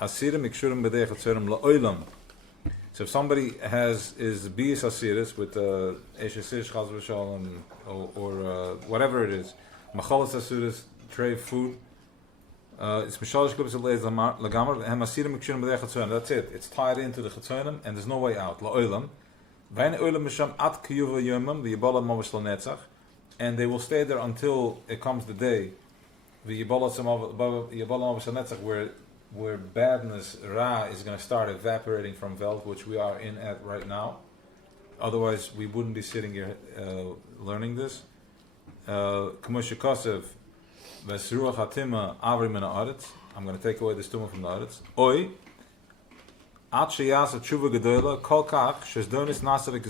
asirim ikshurim b'deich atzerim la'olam. So if somebody is bis asiris with eshes chaz v'shalom or whatever it is, machalas asiris, tray of food. It's mishalish klipos legamar hem asirim ikshurim b'deich atzerim. That's it. It's tied into the chetzonim and there's no way out. La'olam. And they will stay there until it comes the day, where badness, ra, is going to start evaporating from Veld, which we are in at right now. Otherwise, we wouldn't be sitting here learning this. I'm going to take away this tumah from the aretz. Oi. At sheyasa tshuva gedola kol kach shezdonis nasav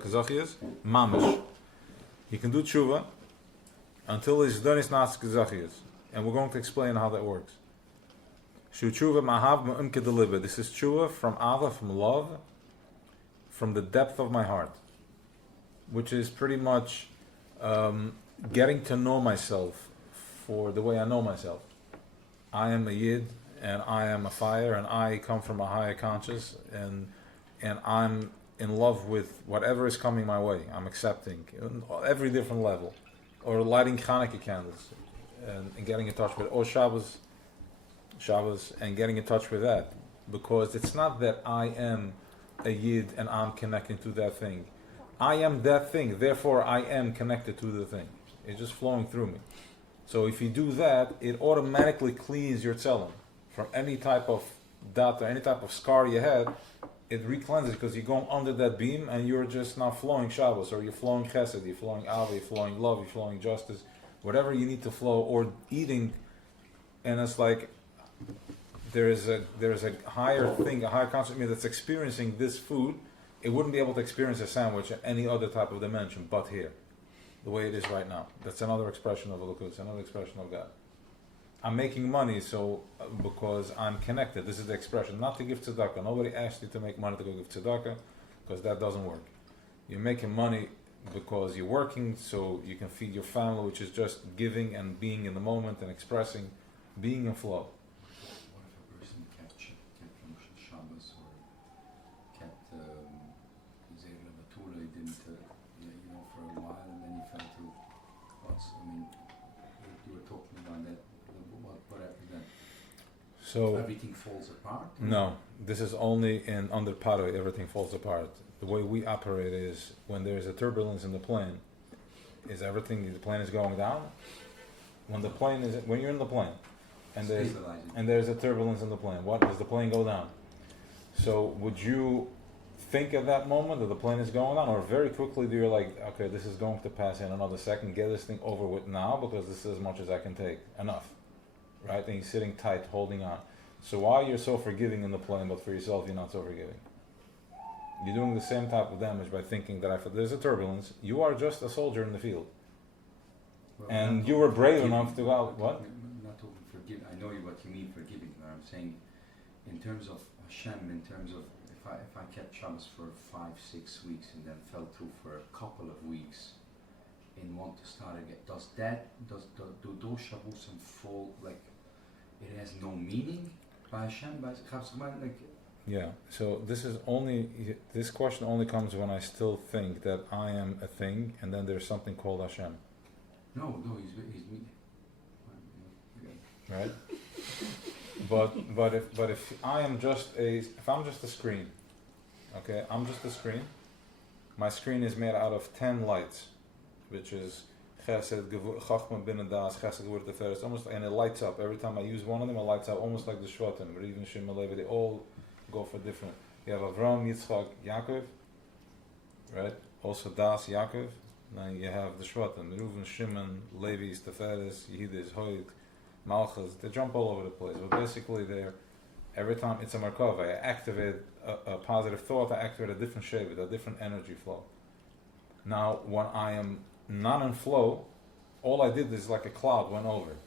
kazachias mamish. He can do tshuva until his zdonis nasav kazachias, and we're going to explain how that works. Shu tshuva mahav ma'umke deliver. This is tshuva from ava, from love, from the depth of my heart, which is pretty much getting to know myself for the way I know myself. I am a yid. And I am a fire, and I come from a higher conscious, and I'm in love with whatever is coming my way. I'm accepting every different level, or lighting Hanukkah candles, and getting in touch with, or Shabbos, and getting in touch with that, because it's not that I am a yid and I'm connecting to that thing. I am that thing, therefore I am connected to the thing. It's just flowing through me. So if you do that, it automatically cleans your tzelem. From any type of data, any type of scar you had, it re-cleanses because you're going under that beam and you're just now flowing Shabbos, or you're flowing Chesed, you're flowing Ava, you're flowing love, you're flowing justice, whatever you need to flow, or eating, and it's like there is a higher thing, a higher consciousness that's experiencing this food. It wouldn't be able to experience a sandwich at any other type of dimension, but here, the way it is right now. That's another expression of Elokus, another expression of God. I'm making money because I'm connected. This is the expression. Not to give tzedakah. Nobody asked you to make money to go give tzedakah, because that doesn't work. You're making money because you're working so you can feed your family, which is just giving and being in the moment and expressing, being in flow. What if a person kept from Shabbos, or kept Zera Batula, he didn't, for a while, and then he fell to what's, you were talking about that. What after that? So everything falls apart? No, this is only under Paro, everything falls apart. The way we operate is when there's a turbulence in the plane, the plane is going down. When you're in the plane and there's a turbulence in the plane, what does the plane go down? So would you think at that moment that the plane is going down, or very quickly you're like, okay, this is going to pass in another second, get this thing over with now, because this is as much as I can take, enough. Right? And you're sitting tight, holding on. So why you're so forgiving in the plane, but for yourself you're not so forgiving? You're doing the same type of damage by thinking that there's a turbulence. You are just a soldier in the field. Well, and you were brave enough to go out. What? Not talking forgiving. I know what you mean forgiving. But I'm saying, in terms of Hashem, in terms of if I kept Shabbos for 5-6 weeks and then fell through for a couple of weeks, and want to start again, do those Shabbosim fall like it has no meaning by Hashem? Like Yeah. So this question only comes when I still think that I am a thing, and then there's something called Hashem, No, he's me. right? But if I'm just a screen, okay, I'm just a screen. My screen is made out of 10 lights, which is Chesed, Chachma, Bin, and Das, Chesed, Gevurah, Tiferes, almost, and it lights up every time I use one of them. It lights up almost like the Shvatim, Reuven, Shimon, Levi. They all go for different. You have Avram, Yitzchak, Yaakov, right? Also Das, Yaakov. Then you have the Shvatim, Reuven, Shimon, Levi, Tiferes, Yehidis, Hoyt, Malchus. They jump all over the place, but basically they're every time it's a Merkava. I activate a positive thought. I activate a different shape, a different energy flow. Now, when I am not in flow, all I did is like a cloud went over.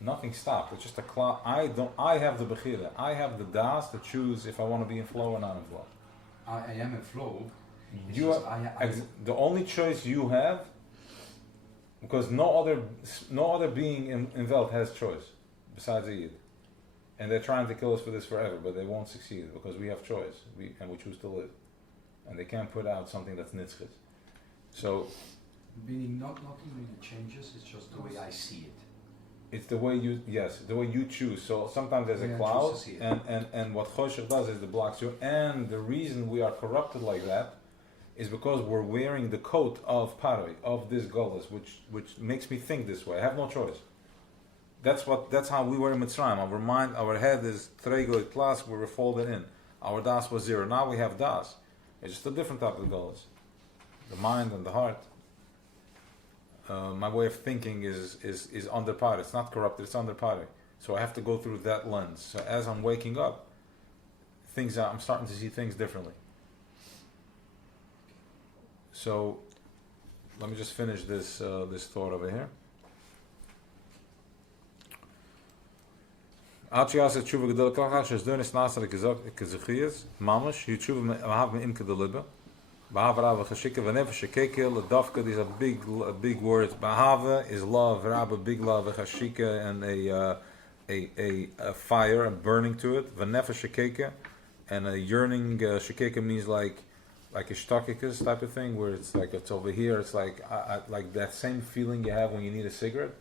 Nothing stopped. It's just a cloud. I have the bechira. I have the das to choose if I want to be in flow or not in flow. I am in flow. The only choice you have, because no other being in Welt has choice besides a Yid. And they're trying to kill us for this forever, but they won't succeed because we have choice, and we choose to live. And they can't put out something that's nitzchis. So, meaning nothing really changes. It's just the way I see it. it's the way you choose. So sometimes there's a cloud, and what Choshech does is it blocks you. And the reason we are corrupted like that is because we're wearing the coat of Paroi, of this Golas, which makes me think this way. I have no choice. That's how we were in Mitzrayim. Our mind, our head is Treigoy plus, we were folded in. Our Das was 0. Now we have Das. It's just a different type of Golas. The mind and the heart. My way of thinking is under Paroi. It's not corrupted, it's under Paroi. So I have to go through that lens. So as I'm waking up, I'm starting to see things differently. So let me just finish this thought over here. Als je als het tshuva gedel kachas, is doen is naast de kezichias, mamash, je tshuva have me imke de libbe. Bahava rava chashika v'nefesh kekel, dafka, these are big words. Bahava is love, rava big love, chashika, and a fire, a burning to it. V'nefesh keke, and a yearning. Shekeka means like a shtakikas type of thing, where it's like it's over here. It's like like that same feeling you have when you need a cigarette.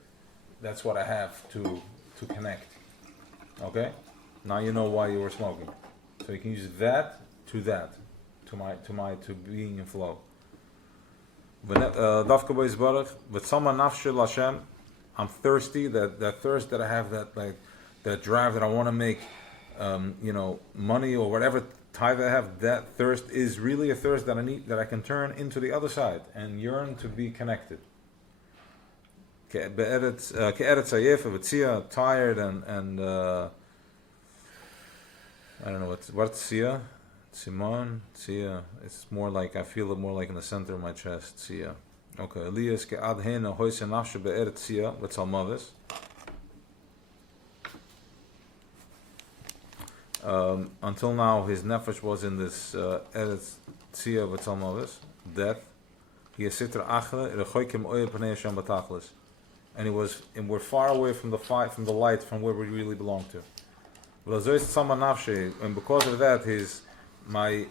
That's what I have to connect. Okay, now you know why you were smoking. So you can use that to being in flow. Dafka bois barach, v'tzama nafshel Hashem. I'm thirsty. That thirst that I have, that drive that I want to make, money or whatever type I have. That thirst is really a thirst that I need, that I can turn into the other side and yearn to be connected. Ke'eretz ayef v'tzia, tired and I don't know what's tzia, Simon tzia. It's more like I feel it more like in the center of my chest. Tzia. Okay. Elias ke'ad hena hoyse nafshe be'eretz tzia v'tzal mavis. Until now, his nefesh was in this eretz tzia v'tzal mavis, death. He is sitra achre rechoikim oyer pnei Hashem batachlis. And we're far away from the light, from where we really belong to. And because of that, my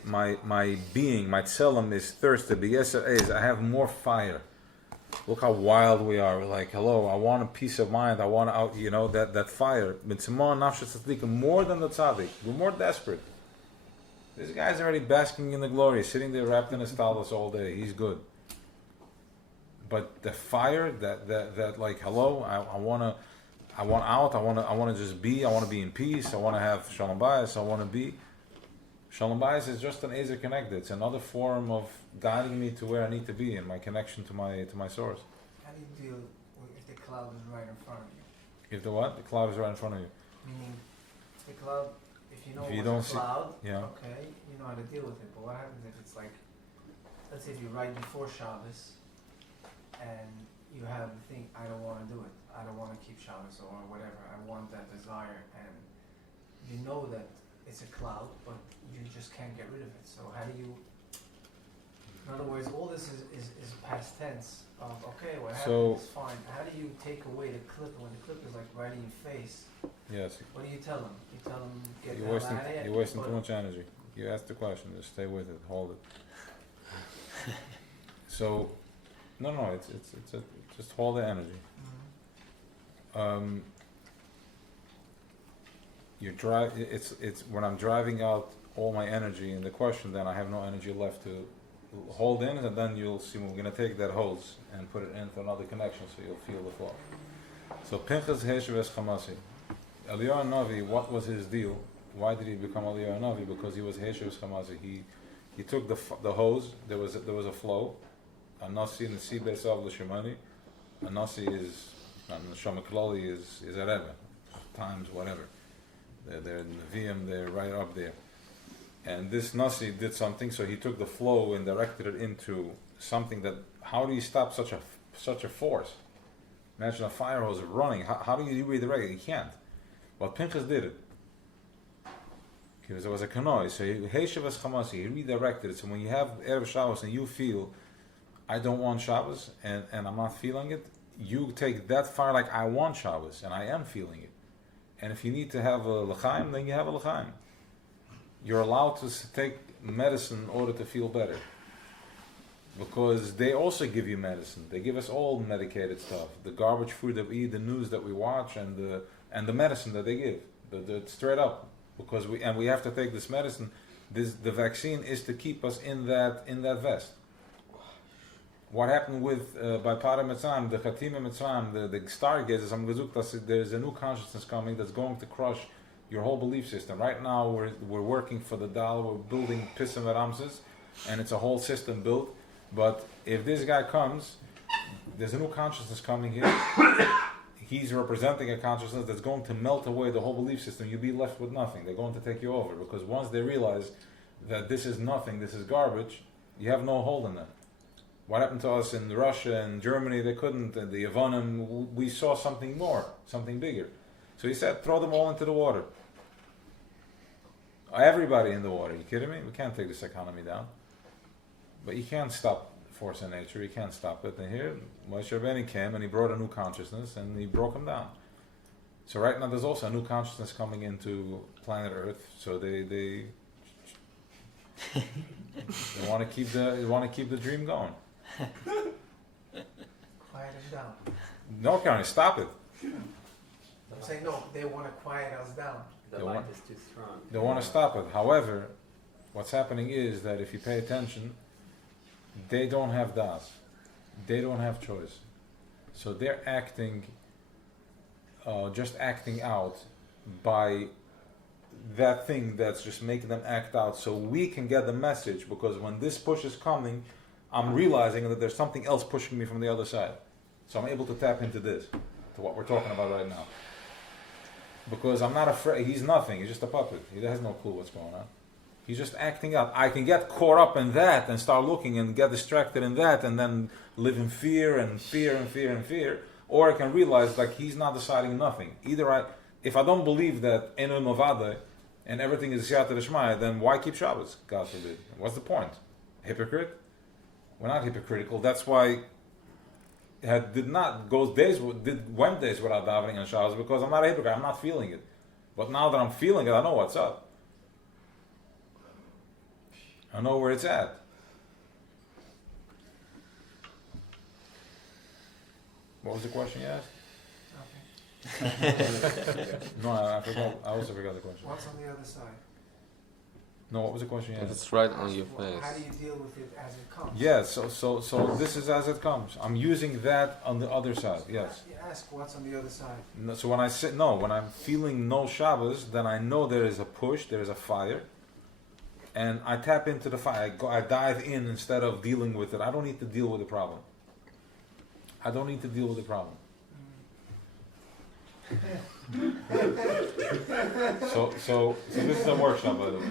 being, my tzelem is thirsty. I have more fire. Look how wild we are. We're like, hello, I want a peace of mind. I want that fire. More than the tzaddik. We're more desperate. This guy's already basking in the glory, sitting there wrapped in his talis all day. He's good. But the fire, that like, hello, I want out. I want to just be. I want to be in peace. I want to have shalom bayis. I want to be. Shalom bayis is just an ezer connected. It's another form of guiding me to where I need to be in my connection to my source. How do you deal if the cloud is right in front of you? If the what? The cloud is right in front of you. Meaning, the cloud. If you don't what's a cloud, yeah. Okay, you know how to deal with it. But what happens if it's like, let's say if you write before Shabbos, and you have the thing, I don't want to do it. I don't want to keep Shabbos or whatever. I want that desire, and you know that it's a cloud, but you just can't get rid of it. So how do you In other words, all this is past tense of, okay, what So- happened is fine. How do you take away the clip when the clip is like right in your face? Yes. What do you tell them? You tell them, get the You're hell wasting, out of here. you're wasting too Or- much energy. You asked the question, just stay with it, hold it. So, no, just hold the energy. Mhm. It's when I'm driving out all my energy in the question, then I have no energy left to hold in, and then you'll see we're going to take that hose and put it into another connection, so you'll feel the flow. So Pinchas Hesheves Chamasi, Eliyahu Navi, what was his deal? Why did he become Eliyahu Navi? Because he was Hesheves Chamasi. He took the hose. There was a flow. A nasi in the sea base of l'shemani. A nasi is neshama klali is a rebbe times whatever. They're in the VM. They're right up there. And this nasi did something. So he took the flow and directed it into something that. How do you stop such a force? Imagine a fire hose running. How do you redirect it? You can't. Well, Pinchas did it. Because there was a kanoi. So he redirected it. So when you have Erev Shabbos and you feel, I don't want Shabbos and I'm not feeling it, you take that fire like I want Shabbos and I am feeling it. And if you need to have a l'chaim, then you have a l'chaim. You're allowed to take medicine in order to feel better. Because they also give you medicine. They give us all medicated stuff. The garbage food that we eat, the news that we watch, and the medicine that they give. The straight up. Because we have to take this medicine. The vaccine is to keep us in that vest. What happened with by Para Mitzrayim, the Chatima Mitzrayim, the stargazers, there's a new consciousness coming that's going to crush your whole belief system. Right now we're working for the Dal, we're building Pissim Ramses, and it's a whole system built. But if this guy comes, there's a new consciousness coming here. He's representing a consciousness that's going to melt away the whole belief system. You'll be left with nothing. They're going to take you over, because once they realize that this is nothing, this is garbage, you have no hold in that. What happened to us in Russia and Germany? They couldn't. The Yavanim, we saw something more, something bigger. So he said, throw them all into the water. Everybody in the water. Are you kidding me? We can't take this economy down. But you can't stop force in nature. You can't stop it. And here, Moshe Rabbeinu came and he brought a new consciousness and he broke them down. So right now there's also a new consciousness coming into planet Earth. So they want to keep the dream going. Quiet us down. No, Karen, stop it. I'm saying no, they want to quiet us down. The They light want- is too strong. They want to stop it. However, what's happening is that if you pay attention, they don't have das. They don't have choice. So they're just acting out by that thing that's just making them act out, so we can get the message, because when this push is coming, I'm realizing that there's something else pushing me from the other side. So I'm able to tap into this, to what we're talking about right now. Because I'm not afraid, he's nothing, he's just a puppet. He has no clue what's going on. He's just acting out. I can get caught up in that and start looking and get distracted in that and then live in fear and fear and fear and fear. Or I can realize like he's not deciding nothing. If I don't believe that Enu Mavada and everything is Siyata D'Shmaya, then why keep Shabbos? God forbid. What's the point? Hypocrite? We're not hypocritical. That's why went days without davening on Shabbos, because I'm not a hypocrite. I'm not feeling it. But now that I'm feeling it, I know what's up. I know where it's at. What was the question you asked? Okay. No, I forgot. I also forgot the question. What's on the other side? No, what was the question you If asked? it's right on your Well, how do face. you deal with it as it comes? Yes, so this is as it comes. I'm using that on the other side. Yes. You ask what's on the other side. No, so when I'm feeling no Shabbos, then I know there is a push, there is a fire, and I tap into the fire. I dive in instead of dealing with it. I don't need to deal with the problem. I don't need to deal with the problem. So this is a workshop, by the way.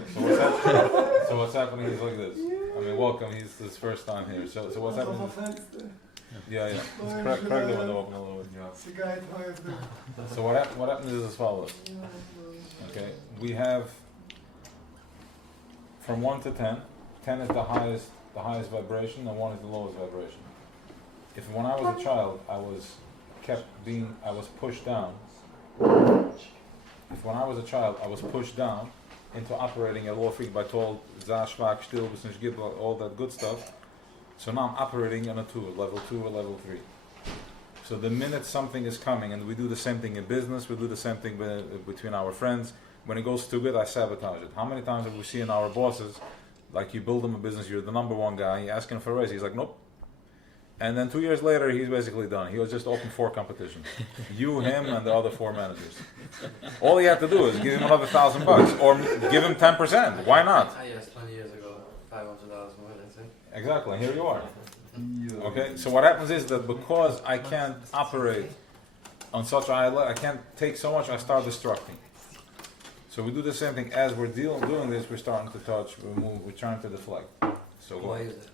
So what's happening is like this. I mean, welcome. He's his first time here. So what's happening? Yeah. Let's crack the window open a little bit. So what happens is as follows. Okay, we have from 1 to 10. 10 is the highest the highest vibration and one is the lowest vibration. If when I was a child I was pushed down, if when I was a child I was pushed down into operating at low frequency, told Zashvak, Stil, all that good stuff, so now I'm operating on a 2 or level 3. So the minute something is coming, and we do the same thing in business, we do the same thing between our friends, when it goes too good, I sabotage it. How many times have we seen our bosses, like you build them a business, you're the number one guy, you ask him for a raise, he's like, nope. And then 2 years later, he's basically done. He was just open 4 competitions. You, him, and the other 4 managers. All he had to do is give him another $1,000, or give him 10%. Why not? Yes, 20 years ago, $500 more, that's it. Exactly, here you are. Okay, so what happens is that because I can't operate on such a high level, I can't take so much, I start destructing. So we do the same thing. As we're doing this, we're starting to touch, we move, we're trying to deflect. So Why is that?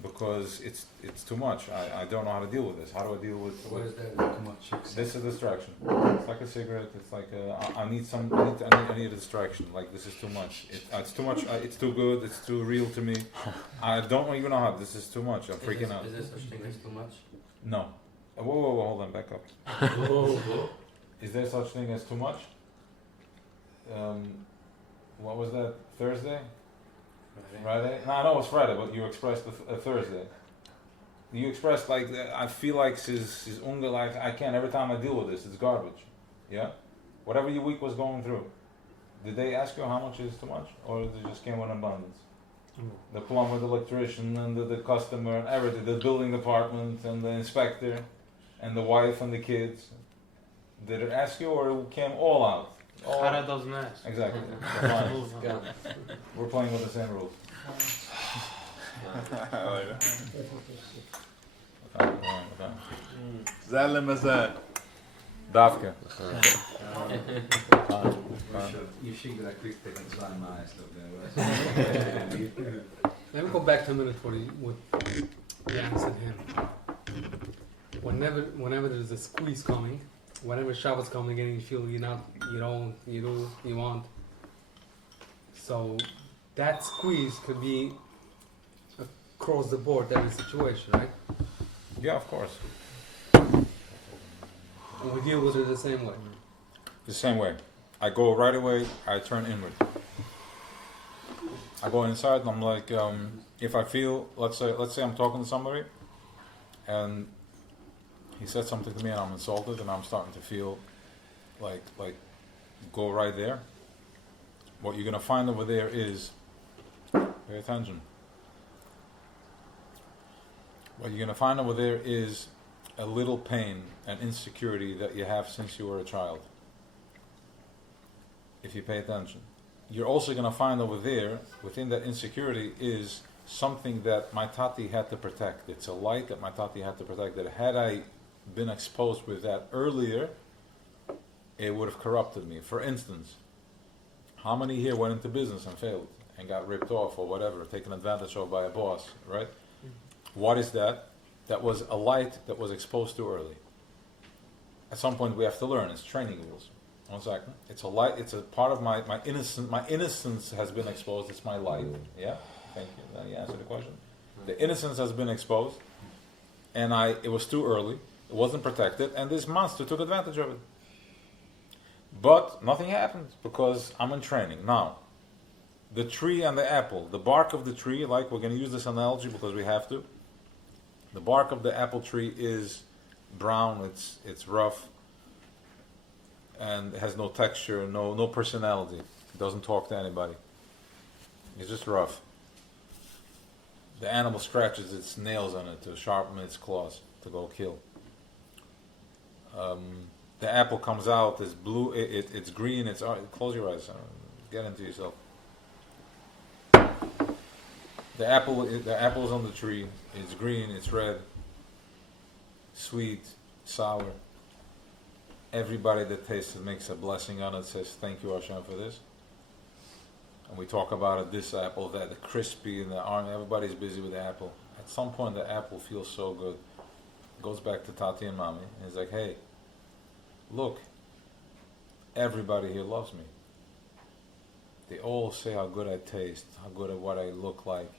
because it's too much. I don't know how to deal with this. How do I deal with What is that too much? this? Is distraction. It's like a cigarette. It's like I need a distraction. Like this is too much. It's too much. It's too good. It's too real to me. I don't even know how. This is too much. I'm freaking out. Is there such thing as too much? No. Whoa, hold on, back up. Is there such thing as too much? What was that? Thursday? Friday? No, it was Friday, but you expressed Thursday. You expressed like, I feel like his unga, like I can't, every time I deal with this, it's garbage. Yeah? Whatever your week was going through, did they ask you how much is too much? Or did it just came in abundance? The plumber, the electrician, and the customer, and everything, the building department, and the inspector, and the wife, and the kids. Did it ask you, or it came all out? Chara doesn't ask. Exactly. We're playing with the same rules. Zalem Mazan. Davke. You should get a quick take on Zan Maas. Let me go back to a minute what you answered him. Whenever there's a squeeze coming, whenever Shabbat's coming in, you feel you want. So that squeeze could be across the board, every situation, right? Yeah, of course. And we deal with it the same way. The same way. I go right away, I turn inward. I go inside and I'm like, if I feel, let's say I'm talking to somebody and he said something to me and I'm insulted and I'm starting to feel like go right there. What you're gonna find over there is, pay attention. What you're gonna find over there is a little pain and insecurity that you have since you were a child. If you pay attention. You're also gonna find over there, within that insecurity, is something that my tati had to protect. It's a light that my tati had to protect, that had I been exposed with that earlier, it would have corrupted me. For instance, how many here went into business and failed and got ripped off or whatever, taken advantage of by a boss, right? What is that? That was a light that was exposed too early. At some point we have to learn, it's training wheels. 1 second. It's a light, it's a part of my innocence has been exposed, it's my light. Yeah? Thank you. Now you answered the question. The innocence has been exposed and it was too early, it wasn't protected, and this monster took advantage of it. But nothing happened because I'm in training. Now, the tree and the apple, the bark of the tree, like we're going to use this analogy because we have to. The bark of the apple tree is brown, it's rough, and it has no texture, no personality. It doesn't talk to anybody. It's just rough. The animal scratches its nails on it to sharpen its claws to go kill. The apple comes out, it's blue, it's green, close your eyes, get into yourself. The apple's on the tree, it's green, it's red, sweet, sour. Everybody that tastes it makes a blessing on it, says thank you Hashem for this. And we talk about it, this apple, that, the crispy and the orange, everybody's busy with the apple. At some point the apple feels so good. It goes back to Tati and Mommy, and it's like, hey, look, everybody here loves me. They all say how good I taste, how good at what I look like,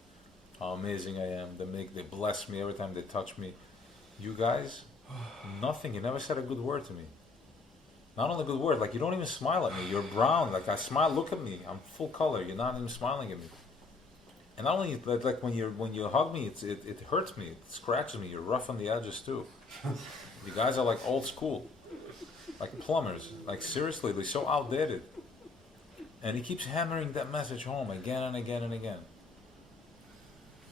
how amazing I am. They bless me every time they touch me. You guys, nothing. You never said a good word to me. Not only a good word, like you don't even smile at me. You're brown. Like I smile, look at me. I'm full color. You're not even smiling at me. And not only like when you hug me, it hurts me. It scratches me. You're rough on the edges too. You guys are like old school, like plumbers. Like seriously, they're so outdated. And he keeps hammering that message home again and again and again.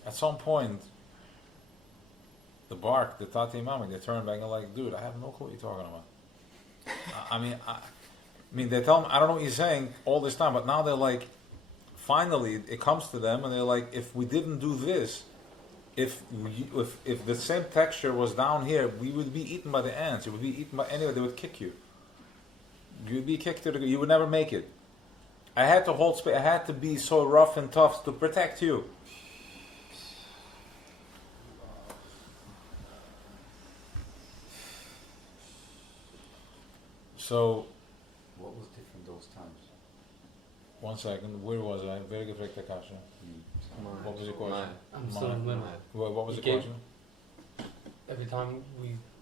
At some point, the Tati Mami, they turn back and like, dude, I have no clue what you're talking about. I mean, they tell me, I don't know what you're saying all this time, but now they're like, finally, it comes to them, and they're like, if we didn't do this, if the same texture was down here, we would be eaten by the ants. It would be eaten by anyway. They would kick you. You would be kicked to the. You would never make it. I had to hold space. I had to be so rough and tough to protect you. So, What was different those times? 1 second. Where was I? Very good, Takasha. What was the question? I'm still in limbo. What was the You question? Every time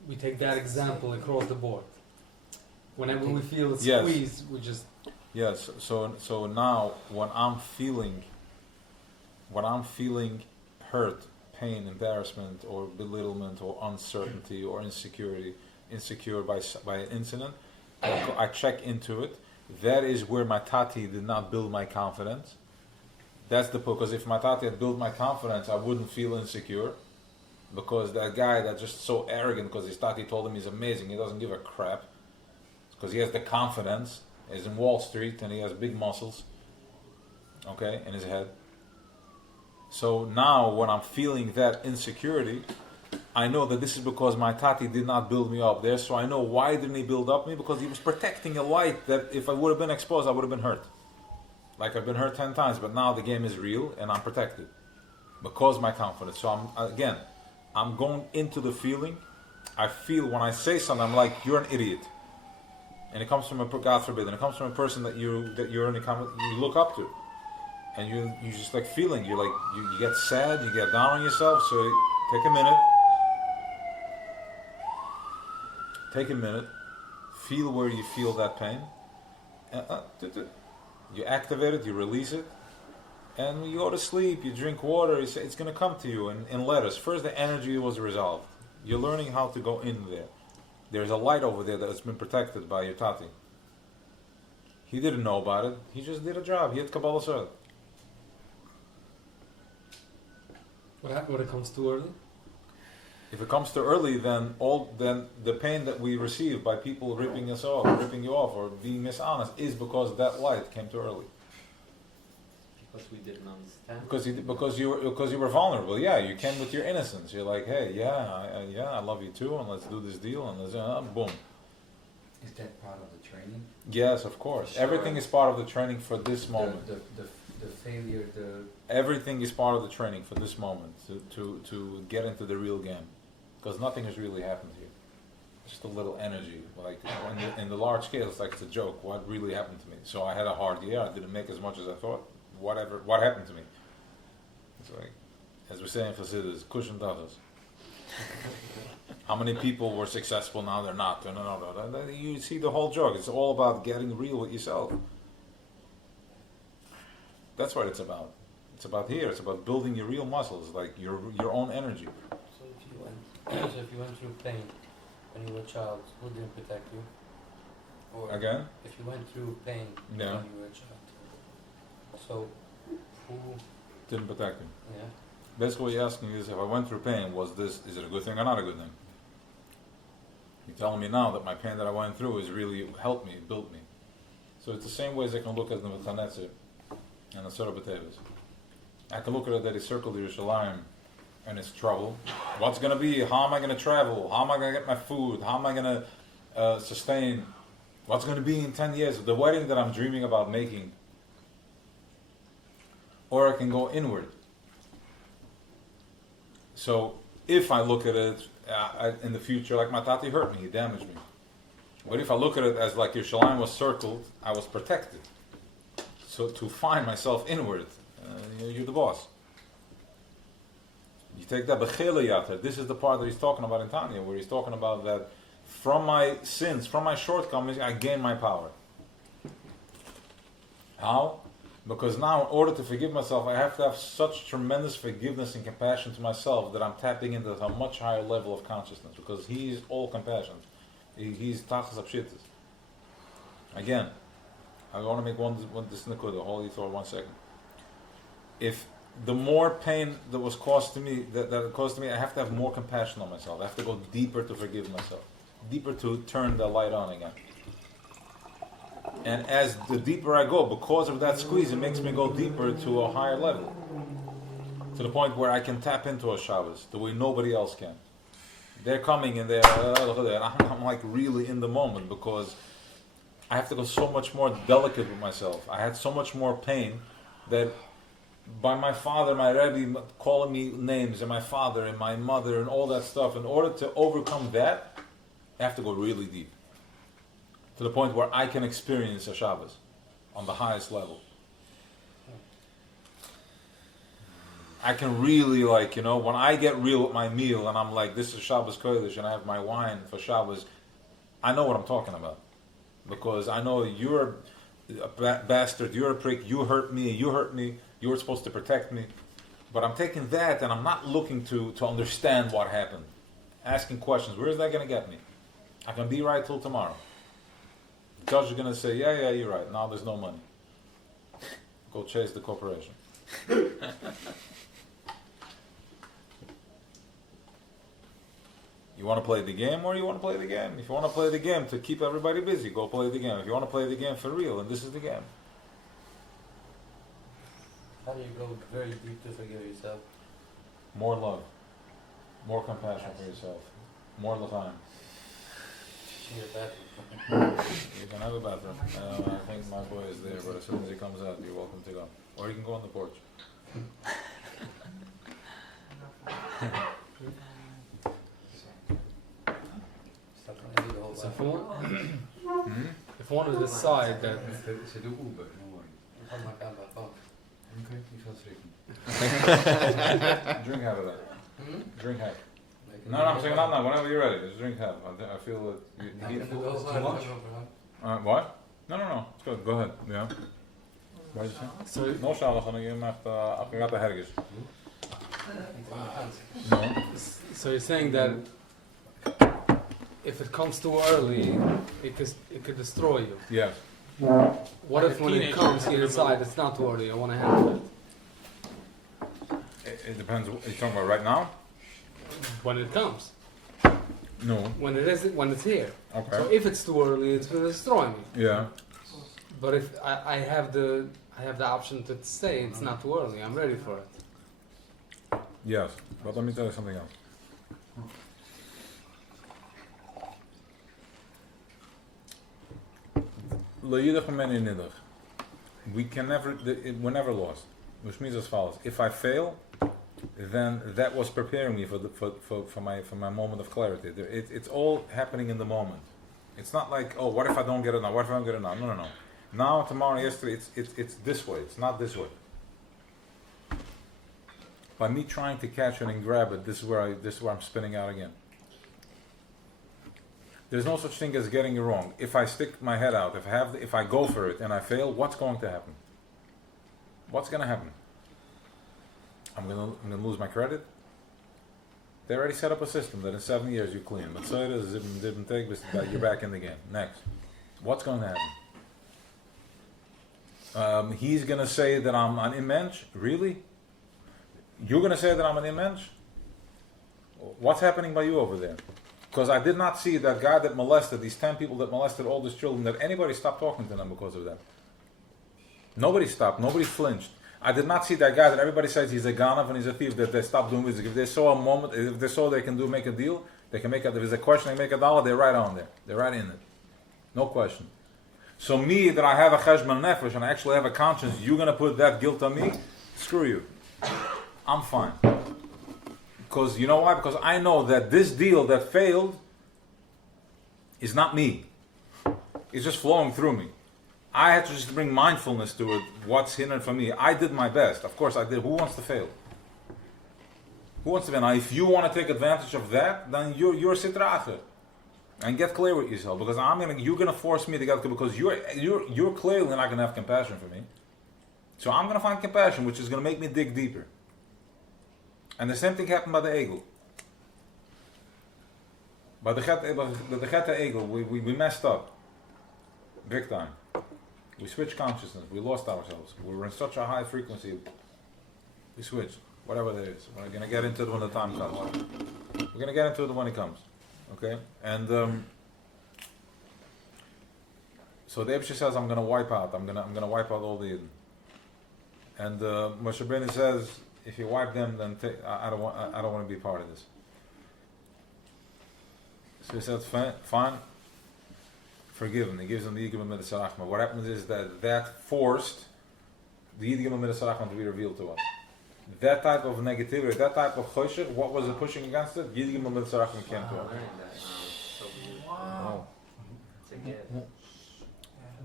we take that example across the board. Whenever we feel a Yes. squeeze, we just Yes. So now when I'm feeling hurt, pain, embarrassment, or belittlement, or uncertainty, or insecure by an incident, I check into it. That is where my tati did not build my confidence. That's because if my tati had built my confidence, I wouldn't feel insecure. Because that guy that's just so arrogant, because his tati told him he's amazing, he doesn't give a crap. Because he has the confidence. He's in Wall Street and he has big muscles, okay, in his head. So now when I'm feeling that insecurity, I know that this is because my tati did not build me up there. So I know why didn't he build up me? Because he was protecting a light that if I would have been exposed, I would have been hurt. Like I've been hurt 10 times, but now the game is real and I'm protected. Because my confidence. So I'm going into the feeling. I feel when I say something, I'm like, you're an idiot. And it comes from God forbid, and it comes from a person that you look up to, and you just like feeling. You like you get sad, you get down on yourself. So take a minute, feel where you feel that pain. You activate it, you release it, and you go to sleep. You drink water. It's going to come to you in letters. First, the energy was resolved. You're learning how to go in there. There's a light over there that's been protected by your tati. He didn't know about it. He just did a job. He had Kabbalah Sod. when it comes too early. If it comes too early, then the pain that we receive by people ripping us off, ripping you off, or being dishonest is because that light came too early. Because we didn't understand. Because you were vulnerable. Yeah, you came with your innocence. You're like, hey, I love you too, and let's do this deal, and let's boom. Is that part of the training? Yes, of course. Sure. Everything is part of the training for this moment. The failure, Everything is part of the training for this moment to get into the real game, because nothing has really happened here. Just a little energy. Like in the large scale, it's like it's a joke. What really happened to me? So I had a hard year. I didn't make as much as I thought. What happened to me? It's like, as we say in Chassidus, cushion dollars. How many people were successful, now they're not? No. You see the whole joke. It's all about getting real with yourself. That's what it's about. It's about here. It's about building your real muscles, like your own energy. So if you went through pain when you were a child, who didn't protect you? Or Again? if you went through pain Yeah. when you were a child, so who? Didn't protect me. Yeah. Basically what you're asking is, if I went through pain, is it a good thing or not a good thing? You're telling me now that my pain that I went through has really helped me, built me. So it's the same way as I can look at the Tanetzer and the Surah B'Tevis. I can look at it that he circled Yerushalayim and its trouble. What's going to be? How am I going to travel? How am I going to get my food? How am I going to sustain? What's going to be in 10 years? The wedding that I'm dreaming about making. Or I can go inward. So if I look at it in the future, like my tati hurt me, he damaged me. But if I look at it as like Yerushalayim was circled, I was protected. So to find myself inward, you're the boss. You take that bechela yater. This is the part that he's talking about in Tanya, where he's talking about that from my sins, from my shortcomings, I gain my power. How? Because now, in order to forgive myself, I have to have such tremendous forgiveness and compassion to myself that I'm tapping into a much higher level of consciousness. Because He's all compassion. He's tachas apshitas. Again, I want to make one this nekuda. Hold your thought 1 second. If the more pain that was caused to me, that it caused to me, I have to have more compassion on myself. I have to go deeper to forgive myself, deeper to turn the light on again. And as the deeper I go, because of that squeeze, it makes me go deeper to a higher level, to the point where I can tap into a Shabbos the way nobody else can. They're coming and I'm like really in the moment, because I have to go so much more delicate with myself. I had so much more pain that by my father, my Rebbe calling me names, and my father and my mother and all that stuff, in order to overcome that, I have to go really deep. To the point where I can experience a Shabbos on the highest level. I can really, like, when I get real with my meal and I'm like, this is Shabbos Kodesh and I have my wine for Shabbos, I know what I'm talking about. Because I know you're a bastard, you're a prick, you hurt me, you were supposed to protect me. But I'm taking that and I'm not looking to understand what happened. Asking questions, where is that going to get me? I can be right till tomorrow. The judge is going to say, yeah, you're right, now there's no money. Go chase the corporation. You want to play the game, or you want to play the game? If you want to play the game to keep everybody busy, go play the game. If you want to play the game for real, and this is the game. How do you go very deep to forgive yourself? More love. More compassion for yourself. More l'chaim. In your bathroom. You can have a bathroom. I think my boy is there, but as soon as he comes out, you're welcome to go. Or you can go on the porch. Stop trying to do the whole So bathroom. if one to decide that Ze doen Uber, no worry. I'm talking about that phone. Okay, ik zal schrikken. Drink half of that. Hmm? Drink half. Like, No, I'm saying no. Whenever you're ready, just drink half. I feel that you I'm need gonna go too over, much. What? No. It's good. Go ahead. Yeah. What did you say? so No shalach, and you have to hergish. It's No. so you're saying that if it comes too early, it could destroy you. Yes. What if when it comes, you decide it's not too early, I want to handle it? It depends. Are you talking about right now? When it comes, No. when it's here. Okay. So if it's too early, it's going to destroy me. Yeah. But if I have the option to say it's not too early, I'm ready for it. Yes. But let me tell you something else. We're never lost. Which means as follows: if I fail, then that was preparing me for my moment of clarity. It's all happening in the moment. It's not like, oh, what if I don't get it now? What if I don't get it now? No. Now, tomorrow, yesterday, it's this way. It's not this way. By me trying to catch it and grab it, this is where I'm spinning out again. There's no such thing as getting it wrong. If I stick my head out, if I go for it and I fail, what's going to happen? What's going to happen? I'm gonna lose my credit. They already set up a system that in 7 years you clean. But so it is, you're back in the game. Next, what's going to happen? He's going to say that I'm an immense. Really? You're going to say that I'm an immense? What's happening by you over there? Because I did not see that guy that molested, these 10 people that molested all these children, that anybody stopped talking to them because of that. Nobody stopped. Nobody flinched. I did not see that guy that everybody says he's a ganav and he's a thief, that they stopped doing this. If they saw a moment, if they saw they can make a deal, they can make if there's a question, they make $1, they're right on there. They're right in it. No question. So me, that I have a cheshbon nefesh and I actually have a conscience, you're going to put that guilt on me? Screw you. I'm fine. Because you know why? Because I know that this deal that failed is not me. It's just flowing through me. I had to just bring mindfulness to it, what's hidden for me. I did my best. Of course I did. Who wants to fail? Who wants to be? Now, if you want to take advantage of that, then you're sitracher, and get clear with yourself. Because you're gonna force me to get because you're clearly not gonna have compassion for me. So I'm gonna find compassion, which is gonna make me dig deeper. And the same thing happened by the Egel. By the Chet Egel, we messed up, big time. We switched consciousness. We lost ourselves. We were in such a high frequency. We switched. Whatever that is. We're going to get into it when the time comes. We're going to get into it when it comes. Okay? And so the Ebshe says, I'm going to wipe out. I'm going to wipe out all the Eden. And Moshe Rabbeinu says, if you wipe them, then I don't want to be part of this. So he says, fine. Forgive him. He gives him the Yigim Midas Rachma. What happens is that forced the Yigim Midas Rachma to be revealed to us. That type of negativity, that type of choshech, what was it pushing against it? Yid Gimel Mitzvah Rachman came to us. Wow.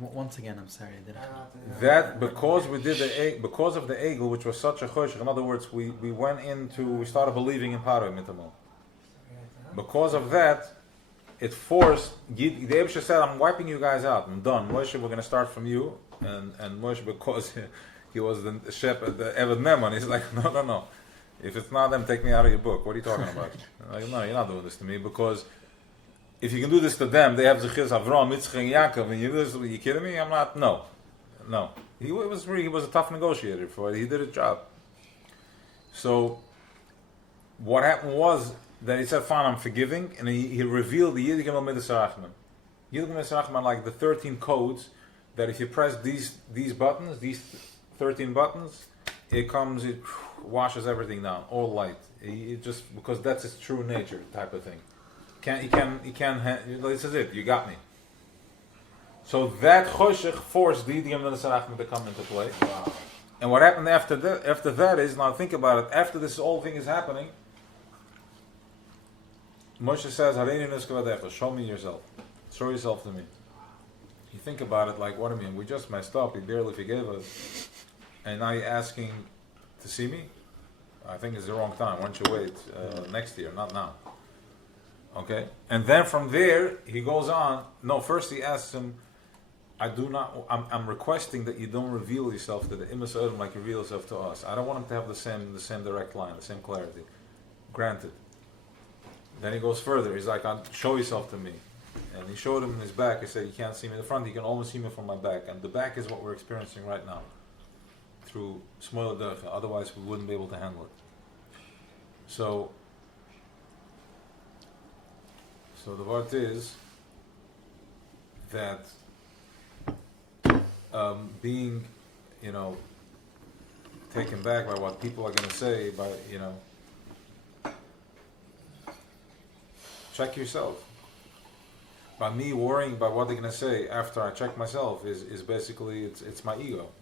Once again, I'm sorry. That because we did because of the Egel, which was such a choshech. In other words, we started believing in Paroi Mitamol. Because of that, it forced. The Ebshe said, "I'm wiping you guys out. I'm done. Moshe, we're going to start from you." And Moshe, because he was the shepherd, the Eved Memon. He's like, no. If it's not them, take me out of your book. What are you talking about? Like, no, you're not doing this to me, because if you can do this to them, they have Zechis Avram, Yitzchak, and Yaakov, and you do this, are you kidding me? I'm not. No. He was a tough negotiator for it. He did his job. So what happened was that he said, "Fine, I'm forgiving," and he revealed the Yid Gimel Midas Rachman. Yid Gimel Midas Rachman, like the 13 codes that if you press these buttons, these 13 buttons, it washes everything down, all light. It just, because that's its true nature, type of thing. This is it. You got me. So that choshech forced the Yidiyam Midas to come into play. Wow. And what happened after that is, now think about it. After this whole thing is happening, Moshe says, "Hareini nuskavadecha, show me yourself. Show yourself to me." You think about it, like, what do you mean? We just messed up. He barely forgave us. And now you're asking to see me? I think it's the wrong time. Why don't you wait next year, not now? Okay? And then from there, he goes on. No, first he asks him, I'm requesting that you don't reveal yourself to the Imas Adam like you reveal yourself to us. I don't want him to have the same direct line, the same clarity. Granted. Then he goes further. He's like, show yourself to me. And he showed him in his back. He said, you can't see me in the front, you can always see me from my back. And the back is what we're experiencing right now. Through Shmuel Derech, otherwise we wouldn't be able to handle it. So the word is that being, taken back by what people are going to say, check yourself. By me worrying about what they're going to say after I check myself is basically, it's my ego.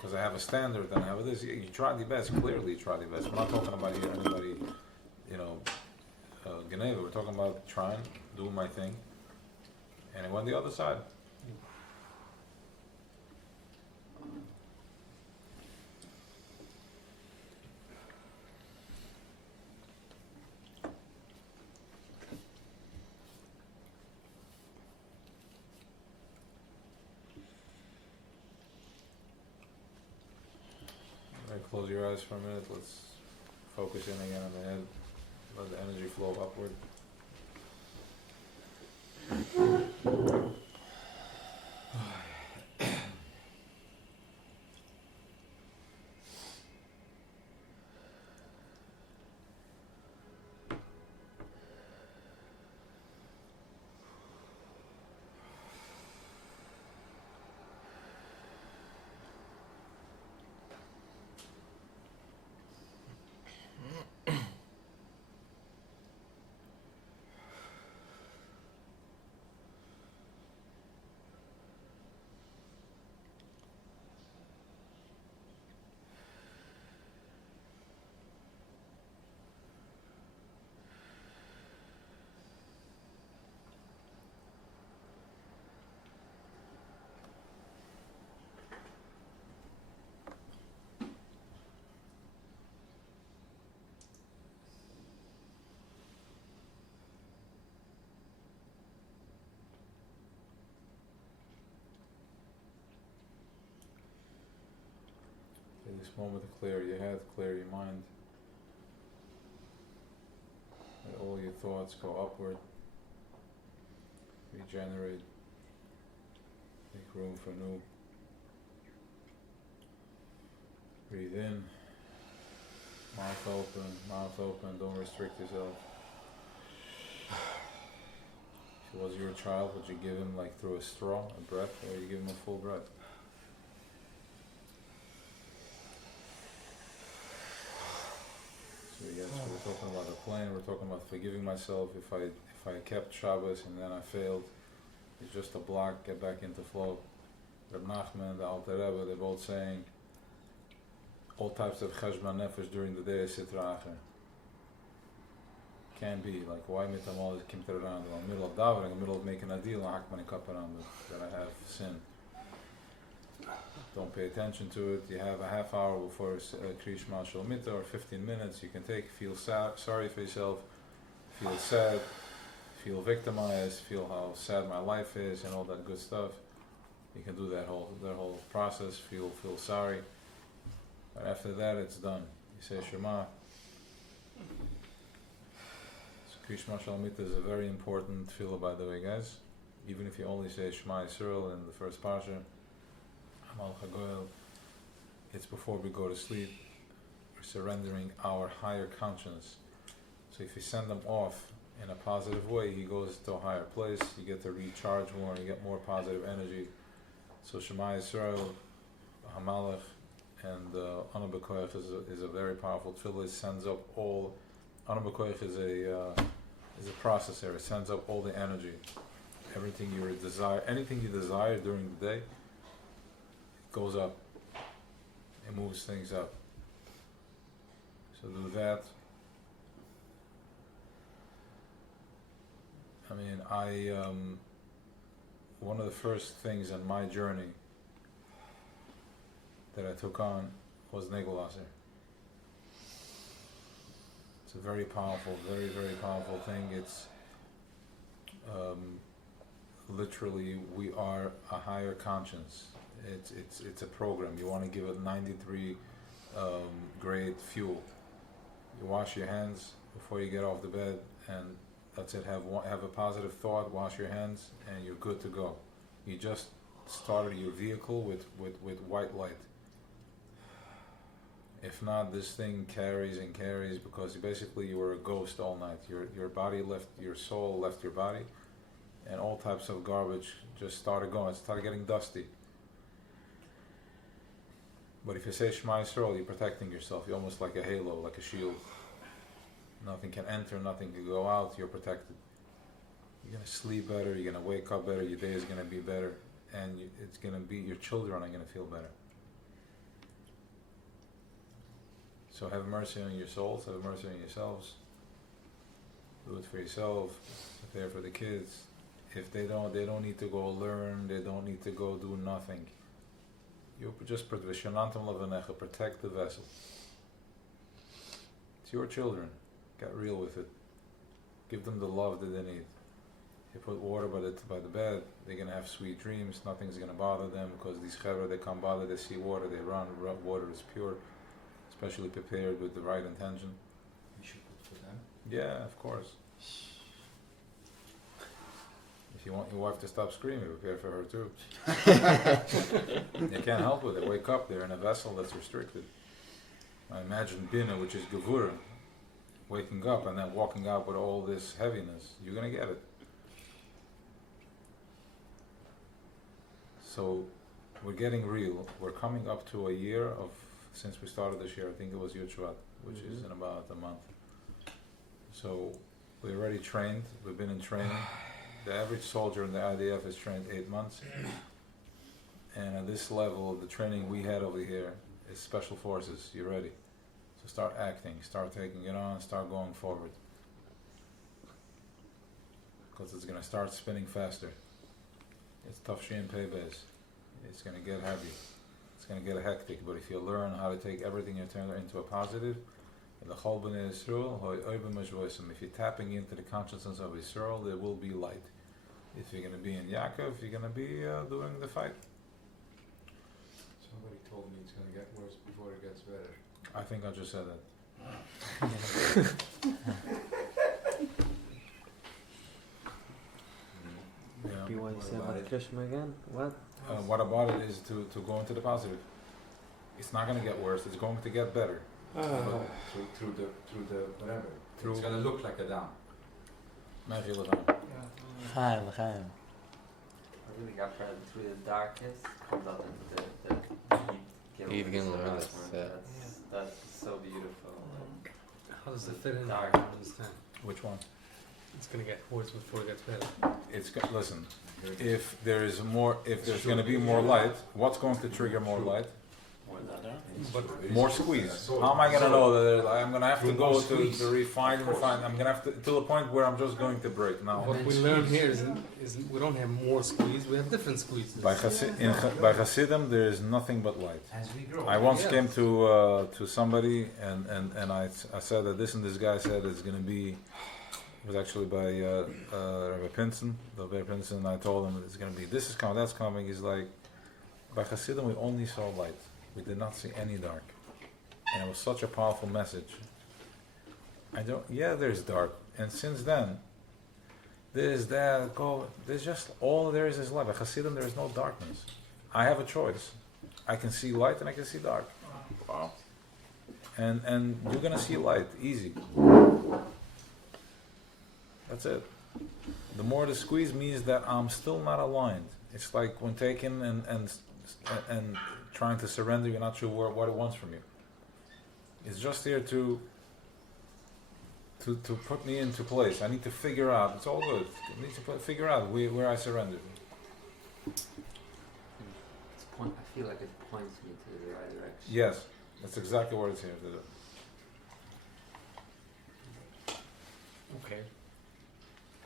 Because I have a standard and I have this. You tried your best, clearly you tried your best. We're not talking about anybody, Geneva. We're talking about trying, doing my thing. And it went the other side. Close your eyes for a minute. Let's focus in again on the head. Let the energy flow upward. moment to clear your head, clear your mind. Let all your thoughts go upward. Regenerate. Make room for new. Breathe in. Mouth open, don't restrict yourself. If it was your child, would you give him like through a straw, a breath, or would you give him a full breath? So yes, we're talking about a plan, we're talking about forgiving myself if I kept Shabbos and then I failed. It's just a block, get back into flow. Reb Nachman, the Alter Rebbe, they're both saying all types of cheshbon nefesh during the day is sitra acher. Can be, like why mitamal is kim around in the middle of davening, in the middle of making a deal, hakman kaparam, that I have sin. Don't pay attention to it. You have a half hour before Kriya Shema Shalomita, or 15 minutes. You can take, feel sorry for yourself, feel sad, feel victimized, feel how sad my life is, and all that good stuff. You can do that whole process. Feel sorry. But after that, it's done. You say Shema. So Kriya Shema Shalomita is a very important tefillah, by the way, guys. Even if you only say Shema Yisrael in the first parsha, Hamal Chagoel, it's before we go to sleep. We're surrendering our higher conscience. So if you send them off in a positive way, he goes to a higher place. You get to recharge more. You get more positive energy. So Shema Yisrael, Hamalach, and Anu B'Koyach is a very powerful tefillah. It sends up all. Anu B'Koyach is a processor. It sends up all the energy, everything anything you desire during the day. It goes up. It moves things up. So do that. I mean, one of the first things in my journey that I took on was Negelaser. It's a very powerful, very, very powerful thing. It's literally, we are a higher conscience. It's a program. You want to give it 93 grade fuel. You wash your hands before you get off the bed, and that's it. Have a positive thought, wash your hands, and you're good to go. You just started your vehicle with white light. If not, this thing carries and carries, because basically you were a ghost all night. Your body left, your soul left your body, and all types of garbage just started going. It started getting dusty. But if you say Shema Yisrael, you're protecting yourself. You're almost like a halo, like a shield. Nothing can enter, nothing can go out. You're protected. You're gonna sleep better. You're gonna wake up better. Your day is gonna be better, and it's gonna be, your children are gonna feel better. So have mercy on your souls, have mercy on yourselves. Do it for yourself, prepare for the kids. If they don't need to go learn, they don't need to go do nothing. You just protect the vessel. It's your children. Get real with it. Give them the love that they need. You put water by the bed, they're going to have sweet dreams, nothing's going to bother them, because these chevra, they come bother, they see water, they run, water is pure. Especially prepared with the right intention. You should put for them. Yeah, of course. If you want your wife to stop screaming, prepare for her too. They can't help with it. Wake up, they're in a vessel that's restricted. I imagine Bina, which is Gevura, waking up and then walking out with all this heaviness. You're going to get it. So, we're getting real. We're coming up to a year of, since we started this year, I think it was Yud Shvat, which is in about a month. So we already trained, we've been in training. The average soldier in the IDF is trained 8 months. And at this level, the training we had over here is special forces, you're ready. So start acting, start taking it on, start going forward. Because it's going to start spinning faster. It's tough Shin pay base. It's going to get heavy. It's going to get hectic, but if you learn how to take everything and turn it into a positive, in the Chol B'nei Yisrael, if you're tapping into the consciousness of Yisrael, there will be light. If you're going to be in Yaakov, you're going to be doing the fight. So Somebody told me it's gonna get worse before it gets better. I think I just said that. Yeah. You want to say about Krishna again? What? What about it is to go into the positive. It's not going to get worse. It's going to get better. But through the whatever. It's gonna look like a down. Magic with that. Chaim, Chaim. I really got fed through the darkness, comes out into the Yid Gimel, that's, yeah. that's so beautiful. How does it fit in? I Dark. don't understand. Which one? It's gonna get worse before it gets better. Listen. If there's going to be more light, what's going to trigger more light? But More squeeze. How am I going to know that I'm going to have to go to refine? I'm going to have to the point where I'm just going to break now. what we learn here is we don't have more squeeze, we have different squeezes. By Hasidim, there is nothing but light. As we grow. I once Yes. came to somebody and I said that this and this guy said it's going to be. It was actually by Rabbi Pinson, the Rabbi Pinson, and I told him it's going to be this is coming, that's coming. He's like, by Hasidim we only saw light. We did not see any dark. And it was such a powerful message. There's dark. And since then, there's just all there is light. By Hasidim there is no darkness. I have a choice. I can see light and I can see dark. Wow. And you're going to see light, easy. That's it. The more the squeeze means that I'm still not aligned. It's like when taking and trying to surrender, you're not sure what it wants from you. It's just here to put me into place. I need to figure out. It's all good. I need to figure out where I surrender. I feel like it points me to the right direction. Yes, that's exactly what it's here to do. Okay.